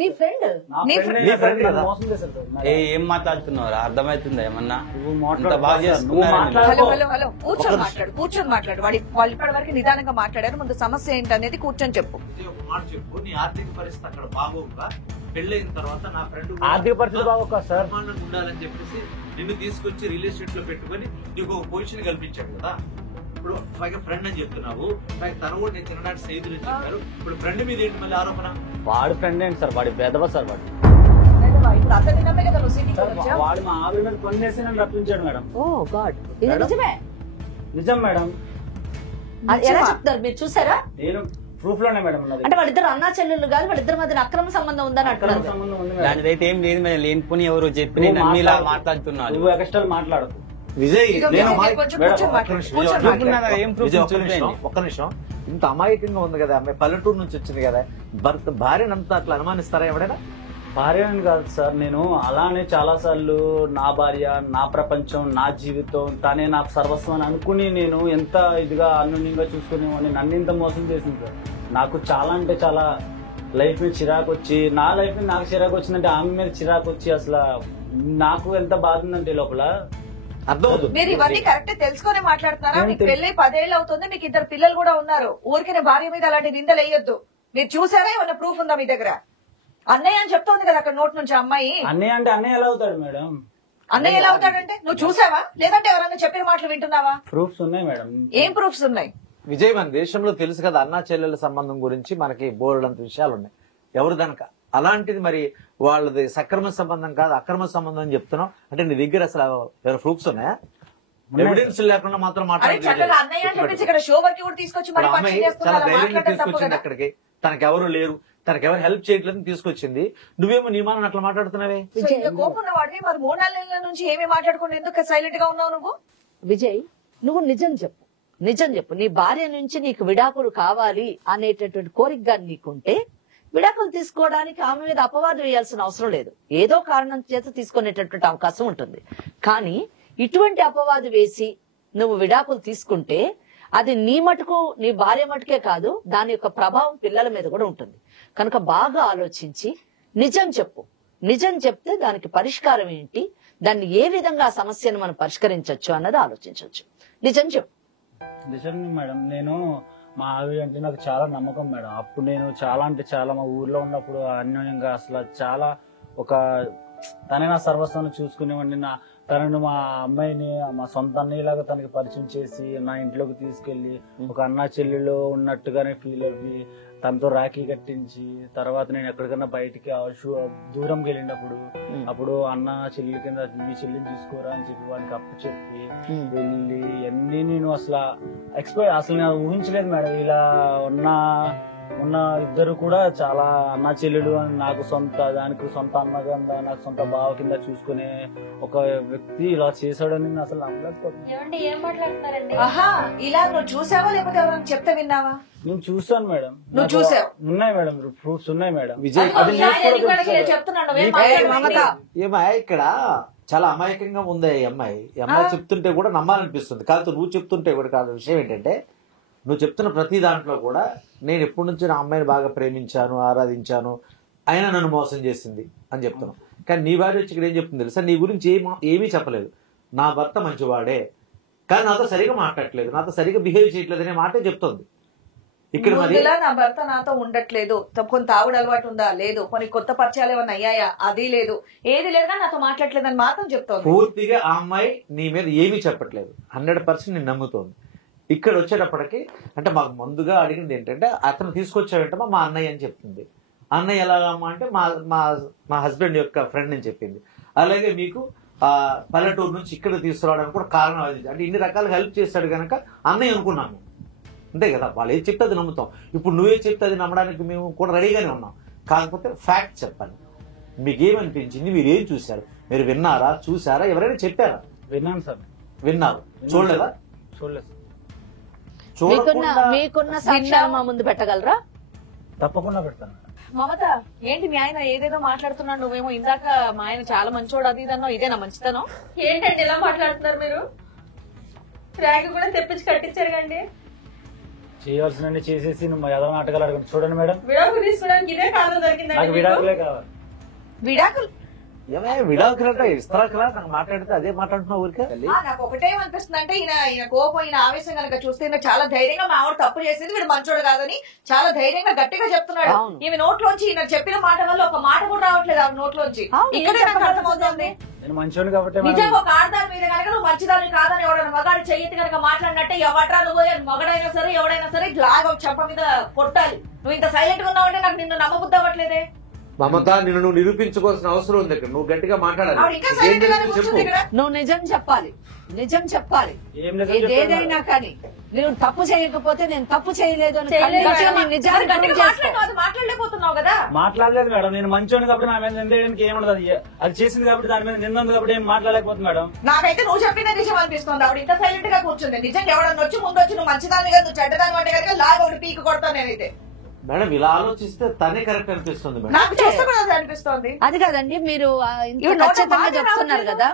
నీ ఫ్రెండ్ నా నీ friend నీ నా friend friend కదా? మోసం చేశారు సార్. మరి ఏం మాట్లాడుతున్నావు? అర్థమవుతుందా ఏమన్నా? నువ్వు ఇంత మాట్లాడు బాగా సార్, చేసుకున్నారా నువ్వు నేను? మాట్లాడు. హలో కూర్చొని మాట్లాడు. వాళ్ళు ఇప్పటి వరకు నిదానంగా మాట్లాడారు. ముందు సమస్య ఏంటనేది కూర్చొని చెప్పు. ఒక మాట చెప్పు, నీ ఆర్థిక పరిస్థితి అక్కడ బాగోక పెళ్ళైన తర్వాత నా ఫ్రెండ్ ఆర్థిక పరిస్థితి బాగోక సార్. బ్రహ్మాండంగా ఉండాలని చెప్పేసి నిన్ను తీసుకొచ్చి రిలేషన్షిప్ లో పెట్టుకొని నీకు ఒక పొజిషన్ కల్పించాడు కదా. ఇప్పుడు పైగా ఫ్రెండ్ అని చెప్తున్నావు, పైగా తన కూడా నేను తినడానికి సైదులు చెప్పారు. ఇప్పుడు ఫ్రెండ్ మీద ఏంటి మళ్ళీ ఆరోపణ? వాడు ఫ్రెండ్ ఏంటి సార్, వాడి పెదవ సార్ వాడు. ఇప్పుడు అతని నమ్మే కదా నువ్వు సిటీకి సార్, వచ్చావు. వాడు మా ఆవిడ మీద కొన్నేసి నన్ను రప్పించాడు మేడం. ఓ గాడ్, ఇది మేడం? నిజమే? నిజం మేడం, అది ఎలా చెప్తారు మీరు చూసారా? నేను ప్రూఫ్ లోనే మేడం ఉన్నది. అంటే వాళ్ళిద్దరు అన్నా చెల్లెళ్ళు కాదు, వాళ్ళిద్దరి మధ్య అక్రమ సంబంధం ఉందని అక్రమ అంటున్నారు. సంబంధం ఉంది మేడం. దానిదైతే ఏం లేదు మేడం. లేనిపోని ఎవరు చెప్పి నువ్వు నేను అన్ని ఇలా మాట్లాడు. మాట్లాడుతున్నాను. నువ్వు ఎక్స్ట్రా మాట్లాడకు. విజయ్, ఇదిగో నేను మీరు కొంచెం మేడం, కూర్చొని ఒక్క మాట్లాడు. నిమిషం, కూర్చొని విజయ్, మాట్లాడు. ఏం ప్రూఫ్ విజయ్, ఒక్క నిమిషం, చూపించండి. ఒక్క నిమిషం. ఇంత అమాయకంగా ఉంది కదా అమ్మాయి, పల్లెటూరు నుంచి వచ్చింది కదా, భార్యనంతా అట్లా అనుమానిస్తారా ఎవడైనా? భార్య అని కాదు సార్, నేను అలానే చాలా సార్లు నా భార్య, నా ప్రపంచం, నా జీవితం, తనే నాకు సర్వస్వం అని అనుకుని నేను ఎంత ఇదిగా అన్యోన్యంగా చూసుకునేవాడిని. నన్ను ఇంత మోసం చేసింది సార్. నాకు చాలా అంటే చాలా లైఫ్ మీద చిరాకు వచ్చి, నా లైఫ్ మీద నాకు చిరాకు వచ్చిందంటే ఆమె మీద చిరాకు వచ్చి, అసలు నాకు ఎంత బాధ ఉందంటే లోపల అర్థమవుతుంది. మీరు ఇవన్నీ కరెక్ట్ తెలుసుకొని మాట్లాడుతున్నారా? నేను మీకు పెళ్లి 10 ఏళ్ళు అవుతుంది, మీకు 2 పిల్లలు కూడా ఉన్నారు. ఊరికే భార్య మీద అలాంటి నిందలు వేయొద్దు. మీరు చూసారా? ఏమన్నా ప్రూఫ్ ఉందా మీ దగ్గర? అన్నయ్య అని చెప్తోంది కదా అక్కడ నోట్ నుంచి అమ్మాయి. అన్నయ్య అంటే అన్నయ్య ఎలా అవుతాడు మేడం? అన్నయ్య ఎలా అవుతాడంటే నువ్వు చూసావా, లేదంటే ఎవరన్నా చెప్పిన మాటలు వింటున్నావా? ప్రూఫ్స్ ఉన్నాయి మేడం. ఏం ప్రూఫ్స్ ఉన్నాయి? విజయ్, మన దేశంలో తెలుసు కదా అన్నా చెల్లెల సంబంధం గురించి మనకి బోర్డంత విషయాలు ఉన్నాయి. ఎవరు దనక అలాంటిది మరి వాళ్ళది సక్రమ సంబంధం కాదు అక్రమ సంబంధం అని చెప్తున్నావు అంటే నీ దగ్గర అసలు ఎవరు ప్రూఫ్స్ ఉన్నాయా? ఎవిడెన్స్ లేకుండా మాత్రం అరే చక్కగా అన్నయ్య అని చెప్పేసి ఇక్కడ షో వర్క్ కూడా తీసుకొచ్చి మరి అమ్మాయి పరిచయం చాలా చేసుకున్నారా? ధైర్యంగా మాట్లాడటం తప్పు తీసుకొచ్చింది కదా. అక్కడికి, తనకెవరు లేరు, తనకెవరు హెల్ప్ చేయట్లేదు తీసుకొచ్చింది. నువ్వేమో నీ మానని అట్లా మాట్లాడుతున్నావే. సో ఇంత కోపం ఉన్నవాడివి మరి 3-4 నెలల నుంచి ఏమీ మాట్లాడుకుంటూ ఎందుకు సైలెంట్ గా ఉన్నావు నువ్వు? విజయ్, నువ్వు నిజం చెప్పు, నిజం చెప్పు. నీ భార్య నుంచి నీకు విడాకులు కావాలి అనేటటువంటి కోరికగా నీకుంటే విడాకులు తీసుకోవడానికి ఆమె మీద అపవాదం వేయాల్సిన అవసరం లేదు. ఏదో కారణం చేత తీసుకునేటటువంటి అవకాశం ఉంటుంది. కానీ ఇటువంటి అపవాదు వేసి నువ్వు విడాకులు తీసుకుంటే అది నీ మటుకు, నీ భార్య మటుకే కాదు, దాని యొక్క ప్రభావం పిల్లల మీద కూడా ఉంటుంది. కనుక బాగా ఆలోచించి నిజం చెప్పు. నిజం చెప్తే దానికి పరిష్కారం ఏంటి, దాన్ని ఏ విధంగా ఆ సమస్యను మనం పరిష్కరించవచ్చు అన్నది ఆలోచించవచ్చు. నిజం చెప్పు. నిజం మేడం, నేను మా ఆవిడ అంటే నాకు చాలా నమ్మకం మేడం. అప్పుడు నేను చాలా అంటే చాలా మా ఊర్లో ఉన్నప్పుడు అన్యోన్యంగా అసలు చాలా ఒక తనే నా సర్వస్వాన్ని చూసుకునేవాడిని. నా తనను మా అమ్మాయిని మా సొంత అన్నయ్యలాగా తనకి పరిచయం చేసి నా ఇంట్లోకి తీసుకెళ్లి ఒక అన్నా చెల్లెలు ఉన్నట్టుగానే ఫీల్ అవ్వి తనతో రాఖీ కట్టించి తర్వాత నేను ఎక్కడికన్నా బయటికి దూరంకి వెళ్ళినప్పుడు అప్పుడు అన్న చెల్లెల కింద మీ చెల్లిని చూసుకోరా అని చెప్పి వాడికి అప్పు చెప్పి వెళ్ళి అన్ని నేను అసలు నేను ఊహించలేదు మేడం. ఇలా ఉన్న ఇద్దరు కూడా చాలా అన్న చెల్లెలు అని నాకు దానికి సొంత అన్న కింద నాకు సొంత బావ కింద చూసుకునే ఒక వ్యక్తి ఇలా చేశాడని నేను అసలు నమ్మలేకపోతున్నాను. ఏమండి ఏం మాట్లాడుతున్నారండి? ఆహా, ఇలా నువ్వు చూసావా లేకపోతే ఎవరైనా చెప్తే విన్నావా? నేను చూసాను మేడం. నువ్వు చూసావు? ఉన్నాయి మేడం, ప్రూఫ్స్ ఉన్నాయి మేడం. విజయ్ అది చెప్తున్నాను ఏమా ఇక్కడ చాలా అమాయకంగా ఉంది ఈ అమ్మాయి చెప్తుంటే కూడా నమ్మాలనిపిస్తుంది. కాదు నువ్వు చెప్తుంటే కూడా కాదు. విషయం ఏంటంటే నువ్వు చెప్తున్న ప్రతి దాంట్లో కూడా నేను ఎప్పటి నుంచి నా అమ్మాయిని బాగా ప్రేమించాను, ఆరాధించాను, అయినా నన్ను మోసం చేసింది అని చెప్తున్నావు. కానీ నీ భార్య వచ్చి ఇక్కడ ఏం చెప్తుంది తెలుసా? నీ గురించి ఏమీ చెప్పలేదు. నా భర్త మంచివాడే, కానీ నాతో సరిగా మాట్లాడట్లేదు, నాతో సరిగా బిహేవ్ చేయట్లేదు అనే మాటే చెప్తుంది. ఇక్కడ మరి నా భర్త నాతో ఉండట్లేదు, కొన్ని తాగుడు అలవాటు ఉందా, లేదు, కొన్ని కొత్త పరిచయాలు ఏమన్నా అయ్యాయా, అది లేదు, ఏది లేదు, నాతో మాట్లాడలేదు అని మాత్రం చెప్తోంది. పూర్తిగా ఆ అమ్మాయి నీ మీద ఏమీ చెప్పట్లేదు, 100% నేను నమ్ముతోంది. ఇక్కడ వచ్చేటప్పటికి అంటే మాకు ముందుగా అడిగింది ఏంటంటే అతను తీసుకొచ్చాడంటే మా అన్నయ్య అని చెప్తుంది. అన్నయ్య ఎలాగమ్మా అంటే మా హస్బెండ్ యొక్క ఫ్రెండ్ అని చెప్పింది. అలాగే మీకు పల్లెటూరు నుంచి ఇక్కడ తీసుకురావడానికి కూడా కారణం అది. అంటే ఇన్ని రకాలుగా హెల్ప్ చేస్తాడు కనుక అన్నయ్య అనుకున్నాము, అంతే కదా. వాళ్ళు ఏది చెప్తే అది నమ్ముతాం. ఇప్పుడు నువ్వే చెప్తే అది నమ్మడానికి మేము కూడా రెడీగానే ఉన్నాం. కాకపోతే ఫ్యాక్ట్ చెప్పండి, మీకేమనిపించింది, మీరు ఏం చూశారు, మీరు విన్నారా, చూసారా, ఎవరైనా చెప్పారా? విన్నాను సార్. విన్నారు, చూడలేదా? చూడలేదు. మీకున్న సాక్ష్యాలు మా ముందు పెట్టగలరా? తప్పకుండా పెడతాను. మమత, ఏంటి మీ ఆయన ఏదేదో మాట్లాడుతున్నాడు, నువ్వేమో ఇందాక మా ఆయన చాలా మంచోడు అది ఇదన్నో, ఇదేనా మంచితనం? ఏంటండి ఇలా మాట్లాడుతున్నారు మీరు? ర్యాక్ కూడా తెప్పించి కట్టించారు కండి. చేయాల్సిన చేసేసి నువ్వు ఏదో నాటకాలు అడగండి. చూడండి మేడం, విడాకులు తీసుకోవడానికి ఇదే కారణం దొరికిందండి. నాకు విడాకులే కావాలి. విడాకులు విడాకులంటే ఇస్తారా? నాకు మాట్లాడితే అదే మాట్లాడుతున్నావు ఊరికే. నాకు ఒకటేమనిపిస్తుంది అంటే ఈయన కోపం, ఈయన ఆవేశం కనుక చూస్తే చాలా ధైర్యంగా మా ఆవిడ తప్పు చేసింది, వీడు మంచోడు కాదని చాలా ధైర్యంగా గట్టిగా చెప్తున్నాడు. ఈమె నోట్లోంచి ఈయన చెప్పిన మాట వల్ల ఒక మాట కూడా రావట్లేదు ఆవిడ నోట్లోంచి. ఇక్కడే నాకు అర్థమవుతుంది నేను మంచోని కాబట్టి. నిజంగా ఒక ఆడదాని మీద కనుక నువ్వు మంచిదాన్ని కాదని ఎవడైనా మగాడు చెయ్యి కనుక మాట్లాడినట్టే ఎవట్రా నువ్వు, మగడైనా సరే ఎవడైనా సరే లాగా చెంప మీద కొట్టాలి. నువ్వు ఇంత సైలెంట్ గా ఉన్నావంటే నాకు నిన్ను నమ్మబుద్ధి అవ్వట్లేదే. మమత, నిన్ను నువ్వు నిరూపించుకోవాల్సిన అవసరం ఉంది. ఇక్కడ నువ్వు గట్టిగా మాట్లాడాలి. చెప్పు, నువ్వు నిజం చెప్పాలి, నిజం చెప్పాలి. ఏదైనా కానీ నువ్వు తప్పు చేయకపోతే నేను తప్పు చేయలేదు అని మాట్లాడలేకపోతున్నావు కదా. మాట్లాడలేదు మేడం, నేను మంచోని కాబట్టి నా మీద నిందేయడానికి ఏముండదు. అది చేసింది కాబట్టి దాని మీద నిందంది కాబట్టి ఏం మాట్లాడలేకపోతుంది మేడం. నాకైతే నువ్వు చెప్పిన నిజం అనిపిస్తుంది. ఆవిడ ఇంత సైలెంట్ గా కూర్చుంది. నిజంగా ఎవడన్నా వచ్చి ముందు వచ్చి నువ్వు మంచిదాన్ని కదా, నువ్వు చెడ్డదాన్ని అంటే కనుక లాగా ఒకటి పీకి కొడతాను నేనైతే. మేడం ఇలా ఆలోచిస్తే తనే కరెక్ట్ అనిపిస్తుంది మేడం. నాకు చూస్తే కూడా అది అనిపిస్తుంది. అది కాదండి, మీరు ఇంత ఖచ్చితంగా చెప్తున్నారు కదా,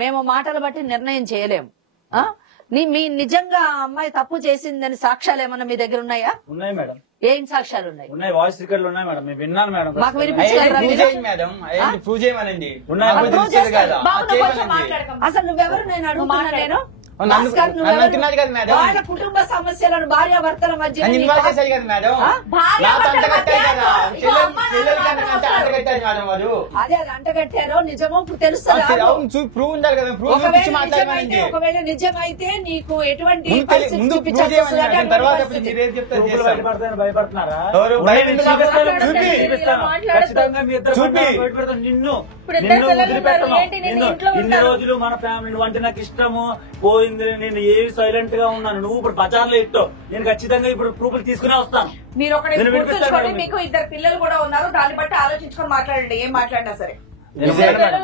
మేము మాటలు బట్టి నిర్ణయం చేయలేము. మీ నిజంగా అమ్మాయి తప్పు చేసిందని సాక్ష్యాలు ఏమన్నా మీ దగ్గర ఉన్నాయా? ఉన్నాయి మేడం. ఏం సాక్ష్యాలు ఉన్నాయి? ఉన్నాయి, వాయిస్ రికార్డులు ఉన్నాయి మేడం. మేము విన్నాను మేడం. మాకు వినిపించగలరా? అసలు నువ్వెవరు నేను అడుగుతున్నా. నేను వాళ్ళ కుటుంబ సమస్యలను భార్యాభర్తల మధ్య అదే అది అంటగట్టారో నిజమో తెలుస్తుంది. ఒకవేళ నిజమైతే నీకు ఎటువంటి భయపడుతున్నారా? నిన్ను ఇన్ని రోజులు మన ఫ్యామిలీ అంటే నాకు ఇష్టము పోయింది, నేను ఏ సైలెంట్ గా ఉన్నాను, నువ్వు ఇప్పుడు బజార్లో ఇట్టో, నేను ఖచ్చితంగా ఇప్పుడు ప్రూఫ్లు తీసుకునే వస్తాను. మీరు ఒకటి గుర్తుంచుకోండి, మీకు ఇద్దరు పిల్లలు కూడా ఉన్నారు, దాన్ని బట్టి ఆలోచించుకొని మాట్లాడండి. ఏం మాట్లాడినా సరే.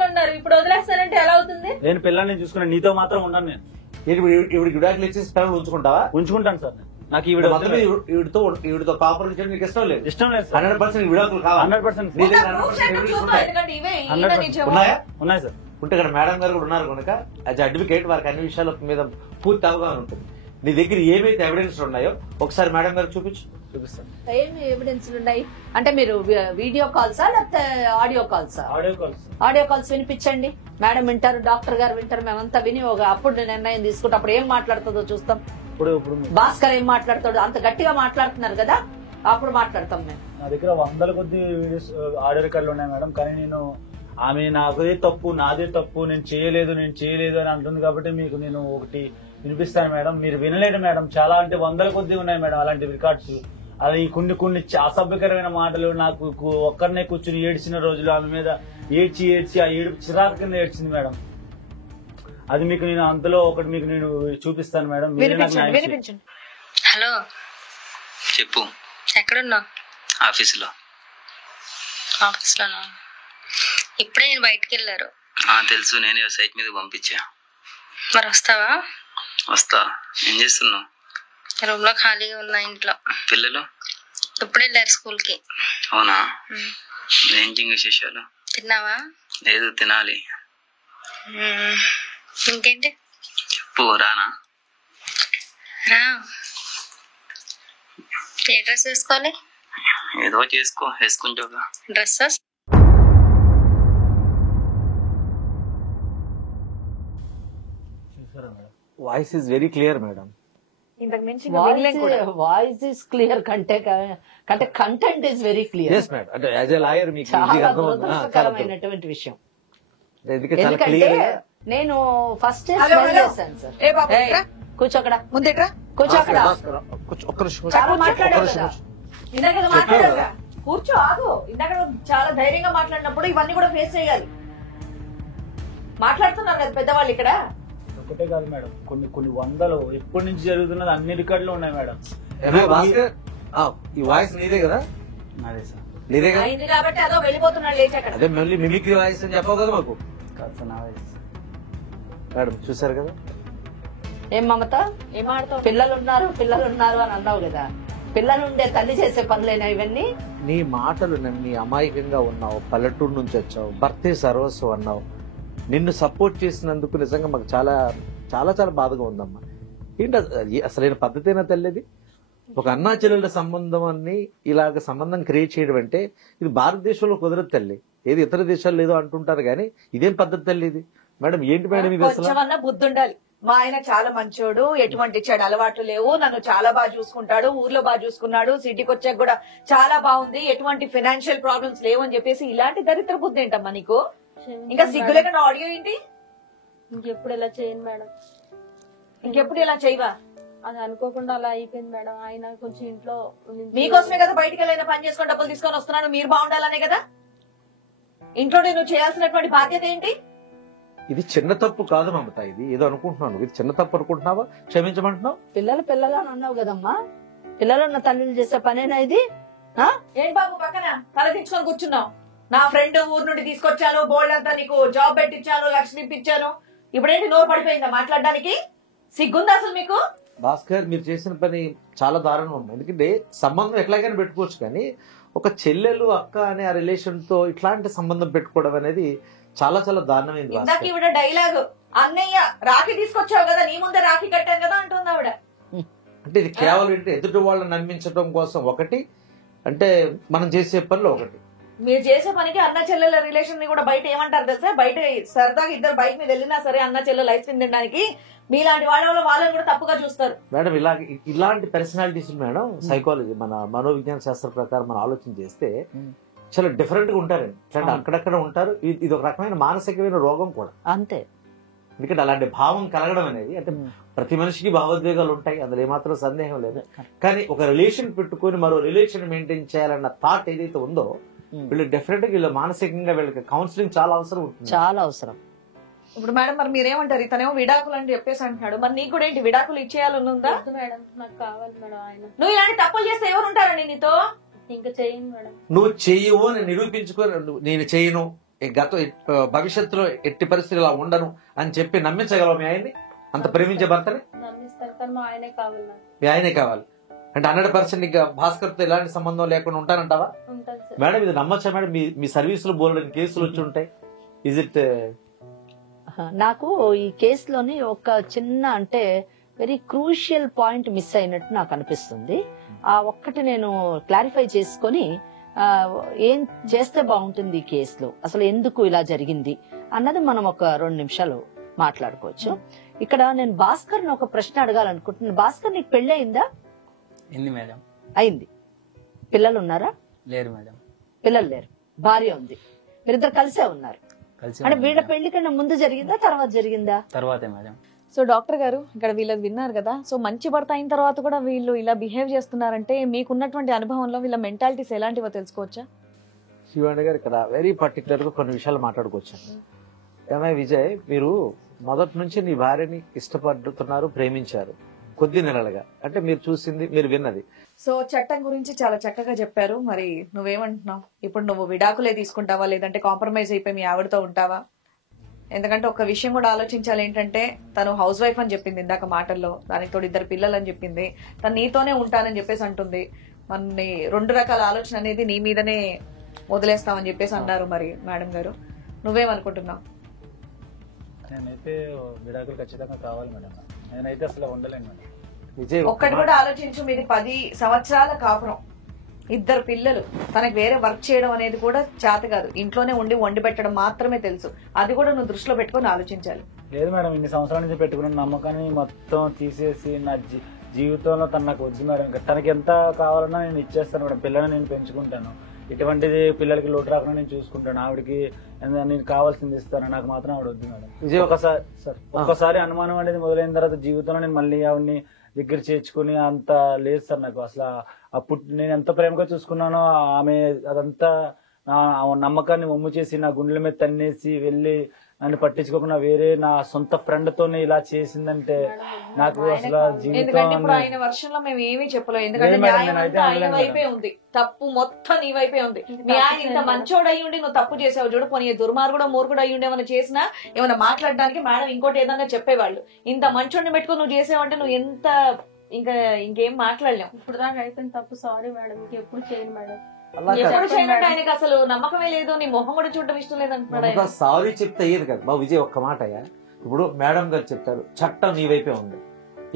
ఉన్నారు, ఇప్పుడు వదిలేస్తానంటే ఎలా అవుతుంది? నేను పిల్లల్ని చూసుకున్నాను, నీతో మాత్రం ఉన్నాను. నేను ఇవిడికి విడాకులు ఇచ్చేసి పిల్లలు ఉంచుకుంటావా? ఉంచుకుంటాను సార్. నాకు ఈవిడితో కాపురం చేయడం నీకు ఇష్టం లేదు? ఇష్టం లేదు. 100% విడాకులు కావాలి. 100% ఉన్నాయి సార్. ఉంటే ఇక్కడ మేడం గారు కూడా ఉన్నారు కనుక యాజ్ అడ్వకేట్ వారికి అన్ని విషయాల మీద పూర్తి అవగాహన ఉంటుంది. నీ దగ్గర ఏమైతే ఎవిడెన్స్ ఉన్నాయో ఒకసారి మేడం గారు చూపిస్తాను. ఏమి ఎవిడెన్స్ ఉన్నాయి అంటే మీరు వీడియో కాల్సా లేకపోతే ఆడియో కాల్సా? ఆడియో కాల్స్ వినిపించండి, మేడం వింటారు, డాక్టర్ గారు వింటారు, మేమంతా విని అప్పుడు నిర్ణయం తీసుకుంటే అప్పుడు ఏం మాట్లాడుతుందో చూస్తాం. భాస్కర్ ఏం మాట్లాడతాడు, అంత గట్టిగా మాట్లాడుతున్నారు కదా, అప్పుడు మాట్లాడతాం మేము. నా దగ్గర 100 కొద్ది వీడియోస్ ఆడియో రికార్డులు ఉన్నాయి మేడం, కానీ నేను ఆమె నాదే తప్పు నాదే తప్పు నేను చేయలేదు అని అంటుంది కాబట్టి మీకు నేను ఒకటి వినిపిస్తాను మేడం. మీరు వినలేడు మేడం. చాలా అంటే 100 కొద్దీ ఉన్నాయి మేడం అలాంటి రికార్డ్స్. అది కొన్ని అసభ్యకరమైన మాటలు. నాకు ఒక్కరినే కూర్చుని ఏడ్చిన రోజులు, ఆమె మీద ఏడ్చి ఆ ఏడుపు చిరాకు కింద ఏడ్చింది మేడం. అది మీకు నేను అంతలో ఒకటి మీకు నేను చూపిస్తాను మేడం. మీరే నాకు న్యాయం చేయండి. హలో చెప్పు. ఎక్కడున్నావు? ఆఫీసులో. ఆఫీస్లోనా? ఇప్పుడే నేను బయటికి వెళ్ళారు. తెలుసు, నేనే సైట్ మీద పంపించా. మరి వస్తావా? వస్తా. ఏం చేస్తున్నావు? రూమ్ లో ఖాళీగా ఉన్నా. ఇంట్లో పిల్లలు ఇప్పుడే వెళ్ళారు స్కూల్ కి. అవునా? ఏంటి విశేషాలు? తిన్నావా? లేదు, తినాలి. ఇంకేంటి? చెప్పు. రానా? రా. ఏ డ్రెస్ వేసుకోవాలి? ఏదో వేసుకుంటావుగా. Dresses voice is very clear madam. ఇంతకు మించి ఇంకా వినలేం కూడా. వాయిస్ ఇస్ క్లియర్ కంటే content is very clear. Yes madam. అంటే యాజ్ ఎ లాయర్ మీకు చాలా ఈజీగా అర్థమవుతుంది. దురదృష్టకరమైనటువంటి విషయం. ఎందుకంటే చాలా ఎందుకంటే క్లియర్ గా నేను ఫస్ట్ హలో, హలో. చేశాను సార్. ఏ బాబు, ఇట్రా. కూర్చో అక్కడ, ముందేట్రా. కూర్చో అక్కడ. ఒక్క నిమిషం. చాలా మాట్లాడావు కదా. ఇందాక ఏదో మాట్లాడావుగా. కూర్చో, ఆగు. ఇందాక చాలా ధైర్యంగా మాట్లాడినప్పుడు ఇవన్నీ కూడా ఫేస్ చేయాలి. మాట్లాడుతున్నారు కదా పెద్దవాళ్ళు ఇక్కడ. ఒకటే కాదు మేడం, కొన్ని వందలు ఎప్పటి నుంచి జరుగుతున్నది అన్ని రికార్డులు ఉన్నాయి మేడం. భాస్కర్, ఈ వాయిస్ నీదే కదా? అదే సార్. నీదే కదా? అయింది కాబట్టి అదో వెళ్ళిపోతున్నాడు లేచి అక్కడ. అదే మళ్ళీ మిమిక్రీ వాయిస్ అని చెప్పవు కదా మాకు. కాదు సార్, నా వయసు. మేడం చూసారు కదా? ఏం మమత, ఏం ఆడతావు? పిల్లలు ఉన్నారు అని అన్నావు కదా. పిల్లలుండే తల్లి చేసే పనులేనా ఇవన్నీ? నీ మాటలు నమ్మి అమాయకంగా ఉన్నావు, పల్లెటూరు నుంచి వచ్చావు, భర్తే సర్వస్వం అన్నావు. నిన్ను సపోర్ట్ చేసినందుకు నిజంగా మాకు చాలా చాలా చాలా బాధగా ఉందమ్మా. ఏంటి అసలైన పద్ధతేనా తల్లిది? ఒక అన్నా చెల్లెళ్ళ సంబంధాన్ని ఇలాగ సంబంధం క్రియేట్ చేయడం అంటే ఇది భారతదేశంలో కుదరదు తల్లి. ఏది ఇతర దేశాల్లో ఏదో అంటుంటారు కానీ ఇదేం పద్ధతి తల్లి ఇది? మేడం ఏంటి మేడం ఇది అసలు? కొంచెమన్నా బుద్ధి ఉండాలి. మా ఆయన చాలా మంచోడు, ఎటువంటి చెడు అలవాట్లు లేవు, నన్ను చాలా బాగా చూసుకుంటాడు, ఊర్లో బాగా చూసుకున్నాడు, సిటీకి వచ్చాక కూడా చాలా బాగుంది, ఎటువంటి ఫైనాన్షియల్ ప్రాబ్లమ్స్ లేవు అని చెప్పేసి ఇలాంటి దరిద్ర బుద్ధి ఏంటమ్మా నీకు? ఇంకా సిగ్గులేక ఆడియో ఏంటి? ఇంకెప్పుడు ఇలా చేయను మేడం. ఇంకెప్పుడు ఇలా చేయవా? అది అనుకోకుండా అలా అయిపోయింది మేడం. ఆయన కొంచెం ఇంట్లో మీకోసమే కదా బయటికి వెళ్ళిన పని చేసుకొని డబ్బులు తీసుకొని వస్తున్నాను, మీరు బాగుండాలనే కదా. ఇంట్లో నువ్వు చేయాల్సినటువంటి బాధ్యత ఏంటి? ఇది చిన్న తప్పు కాదు మమత. ఇది ఏదో అనుకుంటున్నాను. ఇది చిన్న తప్పు అనుకుంటున్నావా? క్షమించమంటున్నావు? పిల్లలు అని అన్నావు కదమ్మా. పిల్లలున్న తల్లులు చేసే పనేనా ఇది? ఏంటి బాబు పక్కన తల తెచ్చుకొని కూర్చున్నావు? నా ఫ్రెండ్ ఊరు నుండి తీసుకొచ్చాను, బోల్డ్ అంతా నీకు జాబ్ పెట్టించాను, లక్షలు ఇప్పించాను, ఇప్పుడేంటి నోరు పడిపోయిందా మాట్లాడడానికి? సిగ్గుందా అసలు మీకు? భాస్కర్, మీరు చేసిన పని చాలా దారుణం అమ్మా. ఎందుకంటే సంబంధం ఎట్లాగైనా పెట్టుకోవచ్చు కానీ ఒక చెల్లెలు అక్క అనే ఆ రిలేషన్ తో ఇట్లాంటి సంబంధం పెట్టుకోవడం అనేది చాలా చాలా దారుణమైంది. ఇందాక ఈవిడ డైలాగ్, అన్నయ్య రాఖీ తీసుకొచ్చావు కదా, నీ ముందే రాఖీ కట్టాను కదా అంటుంది ఆవిడ. అంటే ఇది కేవలం ఎదుటి వాళ్ళని నమ్మించడం కోసం ఒకటి, అంటే మనం చేసే పనిలో ఒకటి. మీరు చేసే పనికి అన్న చెల్లెల రిలేషన్ ని కూడా బయట ఏమంటారు తెలుసా? బయట సరదాగా ఇద్దరు బైక్ మీద వెళ్ళినా సరే అన్న చెల్లెలు ఐస్ క్రీమ్ తినడానికి మీలాంటి వాళ్ళ వల్ల వాళ్ళని కూడా తప్పుగా చూస్తారు. మేడం ఇలాంటి పర్సనాలిటీస్ మేడం సైకాలజీ మన మనోవిజ్ఞాన శాస్త్ర ప్రకారం మనం ఆలోచన చేస్తే చాలా డిఫరెంట్ గా ఉంటారండి. అక్కడక్కడ ఉంటారు. ఇది ఒక రకమైన మానసికమైన రోగం కూడా అంతే. ఎందుకంటే అలాంటి భావం కలగడం అనేది, అంటే ప్రతి మనిషికి భావోద్వేగాలు ఉంటాయి, అందులో ఏమాత్రం సందేహం లేదు. కానీ ఒక రిలేషన్ పెట్టుకుని మరో రిలేషన్ మెయింటైన్ చేయాలన్న థాట్ ఏదైతే ఉందో వీళ్ళు డెఫినెట్ గా వీళ్ళు మానసికంగా వీళ్ళకి కౌన్సిలింగ్ చాలా అవసరం ఉంటుంది. చాలా అవసరం. ఇప్పుడు మేడం మరి మీరేమంటారు? ఇతనేమో విడాకులు అని చెప్పేసి అంటున్నాడు, మరి నీకు కూడా ఏంటి విడాకులు ఇచ్చేయాలని ఉందా? మేడం నాకు కావాలి మేడం ఆయన. నువ్వు ఇలాంటి తప్పులు చేస్తే ఎవరు ఉంటారండి నీతో? ఇంకా చేయను మేడం. నువ్వు చెయ్యవు అని నిరూపించుకొని నేను చేయను, భవిష్యత్తులో ఎట్టి పరిస్థితులు ఇలా ఉండను అని చెప్పి నమ్మించగలవు మీ ఆయన్ని? అంత ప్రేమించే భర్తని నమ్మిస్తాను, కానీ మా ఆయనే కావాలి నాకు. మీ ఆయనే కావాలి అంటే 100% ఇంకా భాస్కర్ తో ఎలాంటి సంబంధం లేకుండా ఉంటానంటావా? ఉంటాను సార్. మేడం ఇది నమ్మచ్చా మేడం? మీ సర్వీస్ లో బోల్డెన్ కేసులు వచ్చి ఉంటాయి. Is it? నాకు ఈ కేసులోని ఒక చిన్న అంటే వెరీ క్రూషియల్ పాయింట్ మిస్ అయినట్టు నాకు అనిపిస్తుంది. ఆ ఒక్కటి నేను క్లారిఫై చేసుకొని ఏం చేస్తే బాగుంటుంది ఈ కేసులో, అసలు ఎందుకు ఇలా జరిగింది అన్నది మనం ఒక 2 నిమిషాలు మాట్లాడుకోవచ్చు. ఇక్కడ నేను భాస్కర్ ఒక ప్రశ్న అడగాలనుకుంటున్నాను. భాస్కర్, నీకు పెళ్లి అయిందా? ఎన్ని మేడం? అయింది. పిల్లలు ఉన్నారా? లేరు మేడం. పిల్లలు లేరు, భార్య ఉంది, మీరిద్దరు కలిసే ఉన్నారు. కలిసి అంటే ఉన్నాం వీళ్ళ మేడం. పెళ్లి కన్నా ముందు జరిగిందా తర్వాత జరిగిందా? తర్వాతే మేడం. సో డాక్టర్ గారు ఇక్కడ వీళ్ళది విన్నారు కదా, సో మంచి భర్త అయిన తర్వాత కూడా వీళ్ళు ఇలా బిహేవ్ చేస్తున్నారంటే మీకున్నటువంటి అనుభవంలో వీళ్ళ మెంటాలిటీస్ ఎలాంటివో తెలుసుకోవచ్చా? శివాణి గారు ఇక్కడ వెరీ పర్టికులర్ గా కొన్ని విషయాలు మాట్లాడుకోవచ్చండి. ఏమై విజయ్, మీరు మొదటి నుంచి నీ భార్యని ఇష్టపడుతున్నారు, ప్రేమించారు కొద్ది నెలలుగా, అంటే మీరు చూసింది, మీరు విన్నది. సో చట్టం గురించి చాలా చక్కగా చెప్పారు. మరి నువ్వేమంటున్నావు? ఇప్పుడు నువ్వు విడాకులే తీసుకుంటావా, లేదంటే కాంప్రమైజ్ అయిపోయి మీ ఆవిడతో ఉంటావా? ఎందుకంటే ఒక విషయం కూడా ఆలోచించాలి, ఏంటంటే తను హౌస్ వైఫ్ అని చెప్పింది ఇందాక మాటల్లో, దానికి తోడు 2 పిల్లలు అని చెప్పింది, తను నీతోనే ఉంటానని చెప్పేసి అంటుంది. మరి 2 రకాల ఆలోచన అనేది నీ మీదనే వదిలేస్తామని చెప్పేసి అన్నారు. మరి మేడం గారు నువ్వేమనుకుంటున్నావు? నేనైతే విడాకులు ఖచ్చితంగా కావాలి మేడం. నేనైతే అసలు ఉండలేను మేడం. విజయ్ ఒక్కటి కూడా ఆలోచించు, మీది 10 సంవత్సరాల కాపురం, 2 పిల్లలు, తనకి వేరే వర్క్ చేయడం అనేది కూడా చేత కాదు, ఇంట్లోనే ఉండి వండి పెట్టడం మాత్రమే తెలుసు. అది కూడా నువ్వు దృష్టిలో పెట్టుకొని ఆలోచించాలి. లేదు మేడం, ఇన్ని సంవత్సరాల నుంచి పెట్టుకున్న నమ్మకాన్ని మొత్తం తీసేసి నా జీవితంలో తను నాకు వద్దు మేడం. తనకి ఎంత కావాలన్నా నేను ఇచ్చేస్తాను మేడం. పిల్లల్ని నేను పెంచుకుంటాను, ఇటువంటిది పిల్లలకి లోటు రాకుండా నేను చూసుకుంటాను. ఆవిడకి నేను కావాల్సింది ఇస్తాను, నాకు మాత్రం ఆవిడ వద్దు మేడం. ఒక్కసారి అనుమానం అనేది మొదలైన తర్వాత జీవితంలో నేను మళ్ళీ ఆవిడని దగ్గర చేర్చుకుని అంత లేదు సార్ నాకు. అసలు అప్పుడు నేను ఎంత ప్రేమగా చూసుకున్నానో ఆమె అదంతా నా నమ్మకాన్ని ఒమ్ము చేసి నా గుండెల మీద తన్నేసి వెళ్ళి నన్ను పట్టించుకోకుండా వేరే నా సొంత ఫ్రెండ్ తోనే ఇలా చేసిందంటే నాకు అసలు ఎందుకంటే ఇప్పుడు జీవితం ఆయన వర్షంలో మేము ఏమీ చెప్పలేము, ఎందుకంటే న్యాయం అంతా ఆయన వైపే ఉంది, తప్పు మొత్తం నీ వైపే ఉంది. మీ ఆయన ఇంత మంచోడు అయ్యి ఉండి నువ్వు తప్పు చేసావు చూడు, పోనీ దుర్మార్గుడు మూర్ఖుడు అయ్యి ఉండి ఏమైనా చేసినా ఏమైనా మాట్లాడడానికి మేడం ఇంకోటి ఏదన్నా చెప్పేవాళ్ళు. ఇంత మంచోడిని పెట్టుకుని నువ్వు చేసావంటే నువ్వు ఎంత ఇంకేం మాట్లాడలేం. ఇప్పుడు దాకా అయిపోయింది తప్పు, సారీ మేడం, ఇంకెప్పుడు చేయను మేడం. ఎప్పుడు చేయనంటే ఆయనకి అసలు నమ్మకమే లేదు, నీ మొహం కూడా చూడటం ఇష్టం లేదు అంటున్నాడు. సారీ చెప్తే అయ్యేది కదా బాబు. విజయ్ ఒక్క మాట అయ్యా, ఇప్పుడు మేడం గారు చెప్తారు చట్టం నీ వైపే ఉంది.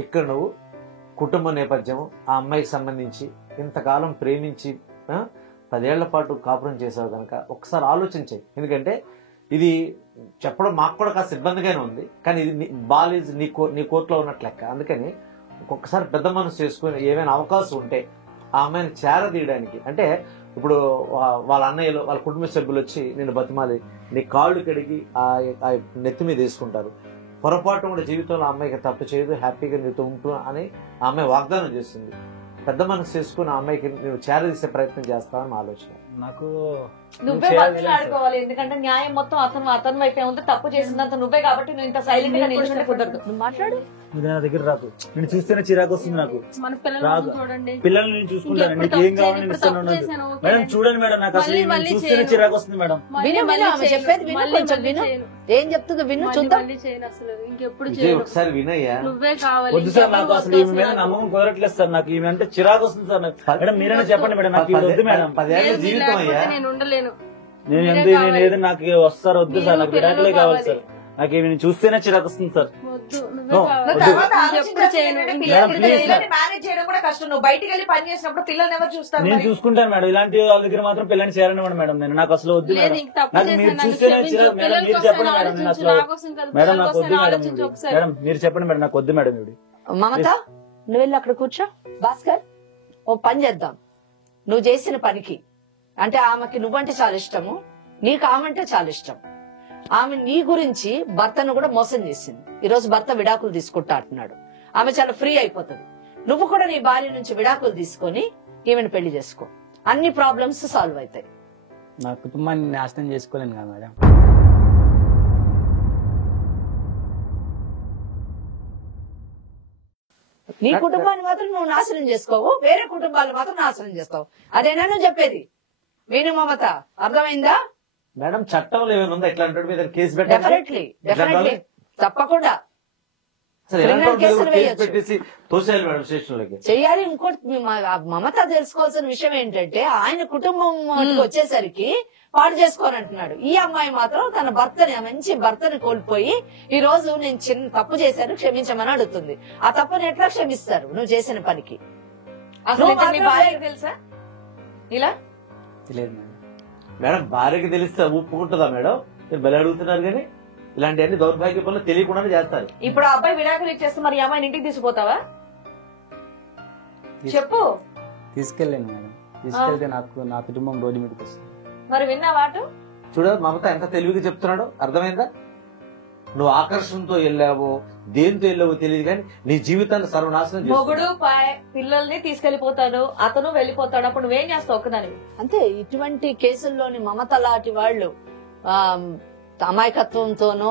ఇక్కడ నువ్వు కుటుంబ నేపథ్యం, ఆ అమ్మాయికి సంబంధించి ఇంతకాలం ప్రేమించి 10 ఏళ్ల పాటు కాపురం చేసావు కనుక ఒకసారి ఆలోచించాయి. ఎందుకంటే ఇది చెప్పడం మాకు కూడా కాస్త ఇబ్బందిగానే ఉంది, కానీ ఇది బాల్ ఈజ్ నీ కోర్టులో ఉన్నట్లు లెక్క. అందుకని ఒక్కొక్కసారి పెద్ద మనసు చేసుకుని ఏమైనా అవకాశం ఉంటే ఆ అమ్మాయిని చేరదీయడానికి, అంటే ఇప్పుడు వాళ్ళ అన్నయ్యలు వాళ్ళ కుటుంబ సభ్యులు వచ్చి నేను బతిమాలి నీ కాళ్ళు కడిగి ఆ నెత్తి మీద వేసుకుంటారు. పొరపాటు కూడా జీవితంలో ఆ అమ్మాయికి తప్పు చేయదు, హ్యాపీగా నీతో ఉంటూ అని ఆ అమ్మాయి వాగ్దానం చేస్తుంది. పెద్ద మనసు చేసుకుని ఆ అమ్మాయికి నువ్వు చేరదీసే ప్రయత్నం చేస్తావని ఆలోచన నాకు. నువ్వే బతులు ఆడుకోవాలి, ఎందుకంటే న్యాయం మొత్తం అతని వైపే ఉంది, తప్పు చేసినంత నువ్వే కాబట్టి నువ్వు ఇంత సైలెంట్ గా నిల్చుంటే కుదరదు. నువ్వు మాట్లాడు, నువ్వు నా దగ్గర రాకు, నేను చూస్తేనే చిరాకు వస్తుంది నాకు. మన రాదు, చూడండి, పిల్లల్ని నేను చూసుకుంటాను, నీకు ఏం కావాలని నేను ఇస్తాను మేడం. చూడండి మేడం, నాకు అసలు ఈమెను చూస్తేనే చిరాకు వస్తుంది మేడం. విను ఆమె చెప్పేది విను, కొంచెం విను, ఏం చెప్తుందో విను, చూద్దాం. అసలు ఇంకెప్పుడు విజయ్ ఒకసారి వినయ్యా. నువ్వే కావాలి. వద్దు సార్, నాకు అసలు ఈమె మీద నమ్మకం కుదరట్లేదు సార్. నాకు ఈమె అంటే చిరాకు వస్తుంది సార్. మేడం మీరైనా చెప్పండి మేడం, నాకు వద్దు మేడం. 10 ఏళ్ల జీవితం అయ్యా. నేను ఉండలేను. నేను ఏదో నాకు వస్తారు వద్దు సార్, నాకు విడాకులే కావాలి సార్. నాకు ఈమె చూస్తేనే చిరాకు వస్తుంది సార్. వద్దు, No, నువ్వే తర్వాత కావాలి. ఆలోచించాల్సింది ఏంటంటే పిల్లల్ని మేనేజ్ చేయడం కూడా కష్టం. నువ్వు బయటికి వెళ్ళి పని చేసినప్పుడు పిల్లల్ని ఎవరు చూస్తారు? నేను మరి? చూసుకుంటాను మేడం. ఇలాంటి వాళ్ళ దగ్గర మాత్రం పిల్లని చేరనివ్వండి మేడం. నేను నాకు అసలు వద్దు లేదు, మేడం. ఇంక తప్పు నాకు చేశాను, మీరు నన్ను చూస్తేనే క్షమించు. చిరాకు. మేడం పిల్లల మీరు కోసం చెప్పండి మేడం, నేను ఆలోచించు, అసలు నా కోసం కాదు, మేడం పిల్లల నాకు కోసం వద్దు మేడం. ఆలోచించు ఒకసారి. మేడం మీరు చెప్పండి మేడం, నాకు వద్దు మేడం. ఇవి మమత నువ్వు వెళ్ళి అక్కడ కూర్చో. భాస్కర్ ఓ పని చేద్దాం, నువ్వు చేసిన పనికి అంటే ఆమెకి నువ్వంటే చాలా ఇష్టము, నీకు ఆమెంటే చాలా ఇష్టం. ఆమె నీ గురించి భర్తను కూడా మోసం చేసింది. ఈ రోజు భర్త విడాకులు తీసుకుంటా అంటున్నాడు, ఆమె చాలా ఫ్రీ అయిపోతుంది. నువ్వు కూడా నీ భార్య నుంచి విడాకులు తీసుకొని ఈమెను పెళ్లి చేసుకో, అన్ని ప్రాబ్లమ్స్ సాల్వ్ అవుతాయి. నా కుటుంబాన్ని నాశనం చేసుకోలేను కదా మేడం. నీ కుటుంబాన్ని మాత్రం నువ్వు నాశనం చేసుకోవు, వేరే కుటుంబాలు మాత్రం నాశనం చేస్తావు. అదేనా నువ్వు చెప్పేది? విను మమత, అర్థమైందా? మేడం చట్టంలో ఏమైనా ఉందా ఇట్లాంటి మీద కేసు డెఫినెట్లీ తప్పకుండా పెట్టేసి తోసేయాలి మేడం స్టేషన్లోకి చెయ్యాలి. ఇంకోటి మమత తెలుసుకోవాల్సిన విషయం ఏంటంటే ఆయన కుటుంబం వచ్చేసరికి పాడు చేసుకోనంటున్నాడు. ఈ అమ్మాయి మాత్రం తన భర్తని, మంచి భర్తని కోల్పోయి ఈ రోజు నేను చిన్న తప్పు చేశాను క్షమించమని అడుగుతుంది. ఆ తప్పుని ఎట్లా క్షమిస్తారు నువ్వు చేసిన పనికి? అసలు మీ భార్యకి తెలుసా ఇలా? తెలియదు మేడం. మేడం భార్యకి తెలిస్తే ఒప్పుకుంటుందా మేడం? మీరు బలి అడుగుతున్నారు కానీ ఇలాంటి దౌర్భాగ్య పనులు తెలియకుండానే చేస్తారు. ఇప్పుడు ఆ అబ్బాయి విడాకులు ఇచ్చేస్తే మరి ఈ అమ్మాయిని ఇంటికి తీసుకుపోతావా? చెప్పు. తీసుకెళ్ళాను మేడం, తీసుకెళ్తే నా కుటుంబం రోడ్డు మీదకి వస్తుంది. మరి విన్నా వాటు చూడ మమత ఎంత తెలివిగా చెప్తున్నాడో అర్థమైందా? నువ్వు ఆకర్షణతో వెళ్ళావో దేంతో వెళ్ళావో తెలియదు కానీ నీ జీవితాన్ని సర్వనాశనం మొగుడు చేస్తున్నావు. పిల్లల్ని తీసుకెళ్లిపోతాడు, అతను వెళ్ళిపోతాడు, అప్పుడు నువ్వేం చేస్తావు ఒక్కదాని? అంతే. ఇటువంటి కేసుల్లోని మమత లాంటి వాళ్ళు అమాయకత్వంతోనో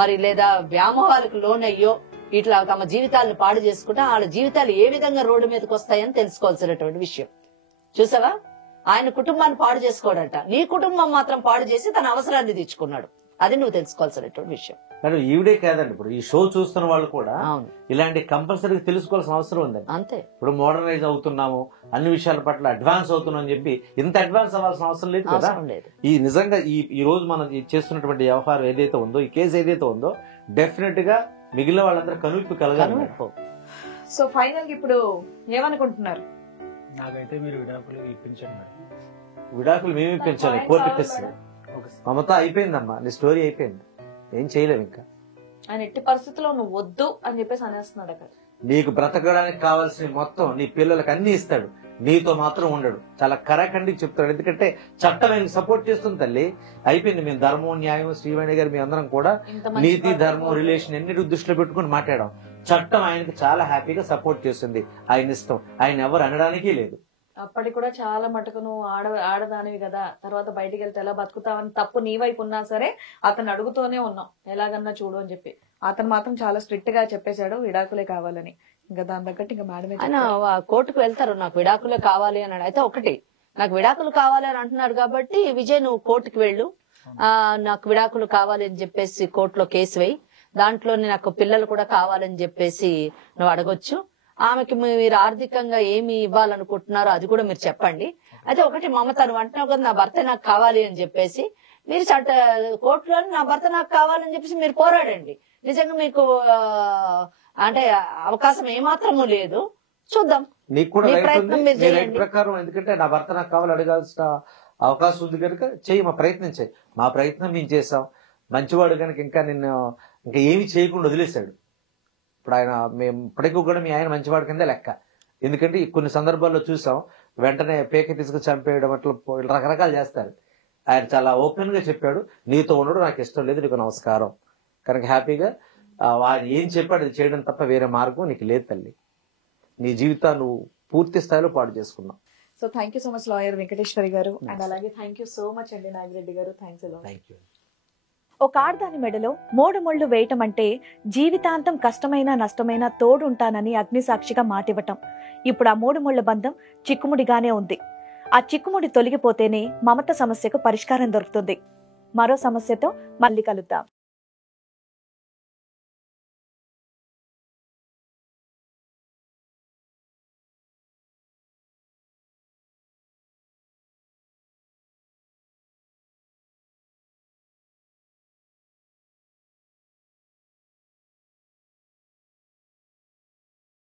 మరి లేదా వ్యామోహాలకు లోనయ్యో ఇట్లా తమ జీవితాలను పాడు చేసుకుంటే వాళ్ళ జీవితాలు ఏ విధంగా రోడ్డు మీదకి వస్తాయని తెలుసుకోవాల్సినటువంటి విషయం. చూసావా, ఆయన కుటుంబాన్ని పాడు చేసుకోడట, నీ కుటుంబం మాత్రం పాడు చేసి తన అవసరాన్ని తీర్చుకున్నాడు. అది నువ్వు తెలుసుకోవాల్సినటువంటి విషయం. కానీ ఈవిడే కాదండి, ఇప్పుడు ఈ షో చూస్తున్న వాళ్ళు కూడా అవును, ఇలాంటి కంపల్సరీ తెలుసుకోవాల్సిన అవసరం ఉందండి. అంతే. ఇప్పుడు మోడర్నైజ్ అవుతున్నాము, అన్ని విషయాల పట్ల అడ్వాన్స్ అవుతున్నాం అని చెప్పి ఇంత అడ్వాన్స్ అవ్వాల్సిన అవసరం లేదు కదా. అవసరం లేదు. ఈ నిజంగా ఈ రోజు మనం చేస్తున్నటువంటి వ్యవహారం ఏదైతే ఉందో, ఈ కేసు ఏదైతే ఉందో, డెఫినెట్ గా మిగిలిన వాళ్ళందరూ కనువిప్పు కలగాలి. సో ఫైనల్ ఇప్పుడు ఏమనుకుంటున్నారు? నాకైతే మీరు విడాకులు ఇప్పించండి మేడం. విడాకులు మేమే పెంచాలి, కోర్టు ఇప్పిస్తుంది. మమత అయిపోయిందమ్మా, నీ స్టోరీ అయిపోయింది, ఏం చేయలేము ఇంకా. ఆయన ఎట్టి పరిస్థితుల్లో నువ్వు వద్దు అని చెప్పేసి అనేస్తున్నాడు అక్కడ. నీకు బ్రతకడానికి కావాల్సిన మొత్తం నీ పిల్లలకు అన్ని ఇస్తాడు, నీతో మాత్రం ఉండడు. చాలా కరాఖండిగా చెప్తాడు, ఎందుకంటే చట్టం ఆయనకు సపోర్ట్ చేస్తుంది తల్లి. అయిపోయింది. మేము ధర్మం న్యాయం శ్రీవాణి గారు మీ అందరం కూడా నీతి ధర్మం రిలేషన్ ఎన్నిటి దృష్టిలో పెట్టుకుని మాట్లాడాం. చట్టం ఆయనకి చాలా హ్యాపీగా సపోర్ట్ చేస్తుంది. ఆయన ఇష్టం, ఆయన ఎవరు అనడానికి లేదు. అప్పటికి కూడా చాలా మటుకు నువ్వు ఆడదానివి కదా, తర్వాత బయటికి వెళ్తే ఎలా బతుకుతావని తప్పు నీ వైపు ఉన్నా సరే అతను అడుగుతూనే ఉన్నాం ఎలాగన్నా చూడు అని చెప్పి. అతను మాత్రం చాలా స్ట్రిక్ట్ గా చెప్పేశాడు విడాకులే కావాలని. ఇంకా దాని తగ్గట్టు ఇంకా మేడమే ఆయన కోర్టుకు వెళ్తారు, నాకు విడాకులే కావాలి అన్నాడు. అయితే ఒకటి, నాకు విడాకులు కావాలి అని అంటున్నాడు కాబట్టి విజయ్ నువ్వు కోర్టుకు వెళ్ళు, నాకు విడాకులు కావాలి అని చెప్పేసి కోర్టులో కేసు వేయి, దాంట్లో నాకు పిల్లలు కూడా కావాలని చెప్పేసి నువ్వు అడగొచ్చు. ఆమెకి మీరు ఆర్థికంగా ఏమి ఇవ్వాలనుకుంటున్నారో అది కూడా మీరు చెప్పండి. అయితే ఒకటి, మమత నువ్వు అంటున్నావు కదా నా భర్త నాకు కావాలి అని చెప్పేసి, మీరు కోర్టులో నా భర్త నాకు కావాలని చెప్పేసి మీరు పోరాడండి. నిజంగా మీకు అంటే అవకాశం ఏమాత్రము లేదు, చూద్దాం. నీకు కూడా మీ రైట్ ప్రయత్నం ఉంది, మీరు నీ రైట్ చేయండి. ప్రకారం. ఎందుకంటే నా భర్త నాకు కావాలి అడగాల్సిన అవకాశం ఉంది కనుక చెయ్యి, మా ప్రయత్నం చేయి. మా ప్రయత్నం మేము చేసాం. మంచివాడు కనుక ఇంకా నిన్ను ఇంకా ఏమి చేయకుండా వదిలేశాడు. ఇప్పుడు ఆయన మేము ఇప్పటికీ కూడా మీ ఆయన మంచివాడి కింద లెక్క. ఎందుకంటే కొన్ని సందర్భాల్లో చూసాం, వెంటనే పేక తీసుకు చంపేయడం అట్లా రకరకాలు చేస్తారు. ఆయన చాలా ఓపెన్ గా చెప్పాడు, నీతో ఉండడం నాకు ఇష్టం లేదు, నీకు నమస్కారం. కనుక హ్యాపీగా ఆయన ఏం చెప్పాడు అది చేయడం తప్ప వేరే మార్గం నీకు లేదు తల్లి. నీ జీవితాన్ని నువ్వు పూర్తి స్థాయిలో పాడు చేసుకున్నావు. So thank you so much lawyer Venkateswari గారు. అండ్ అలాగే థ్యాంక్ యూ సో మచ్ అండి నాగిరెడ్డి గారు. థ్యాంక్స్. Thank you. ఒక ఆడదాని మెడలో 3 ముళ్ళు వేయటం అంటే జీవితాంతం కష్టమైన నష్టమైన తోడుంటానని అగ్నిసాక్షిగా మాటివ్వటం. ఇప్పుడు ఆ 3 ముళ్ళ బంధం చిక్కుముడిగానే ఉంది. ఆ చిక్కుముడి తొలగిపోతేనే మమత సమస్యకు పరిష్కారం దొరుకుతుంది. మరో సమస్యతో మళ్ళీ కలుద్దాం.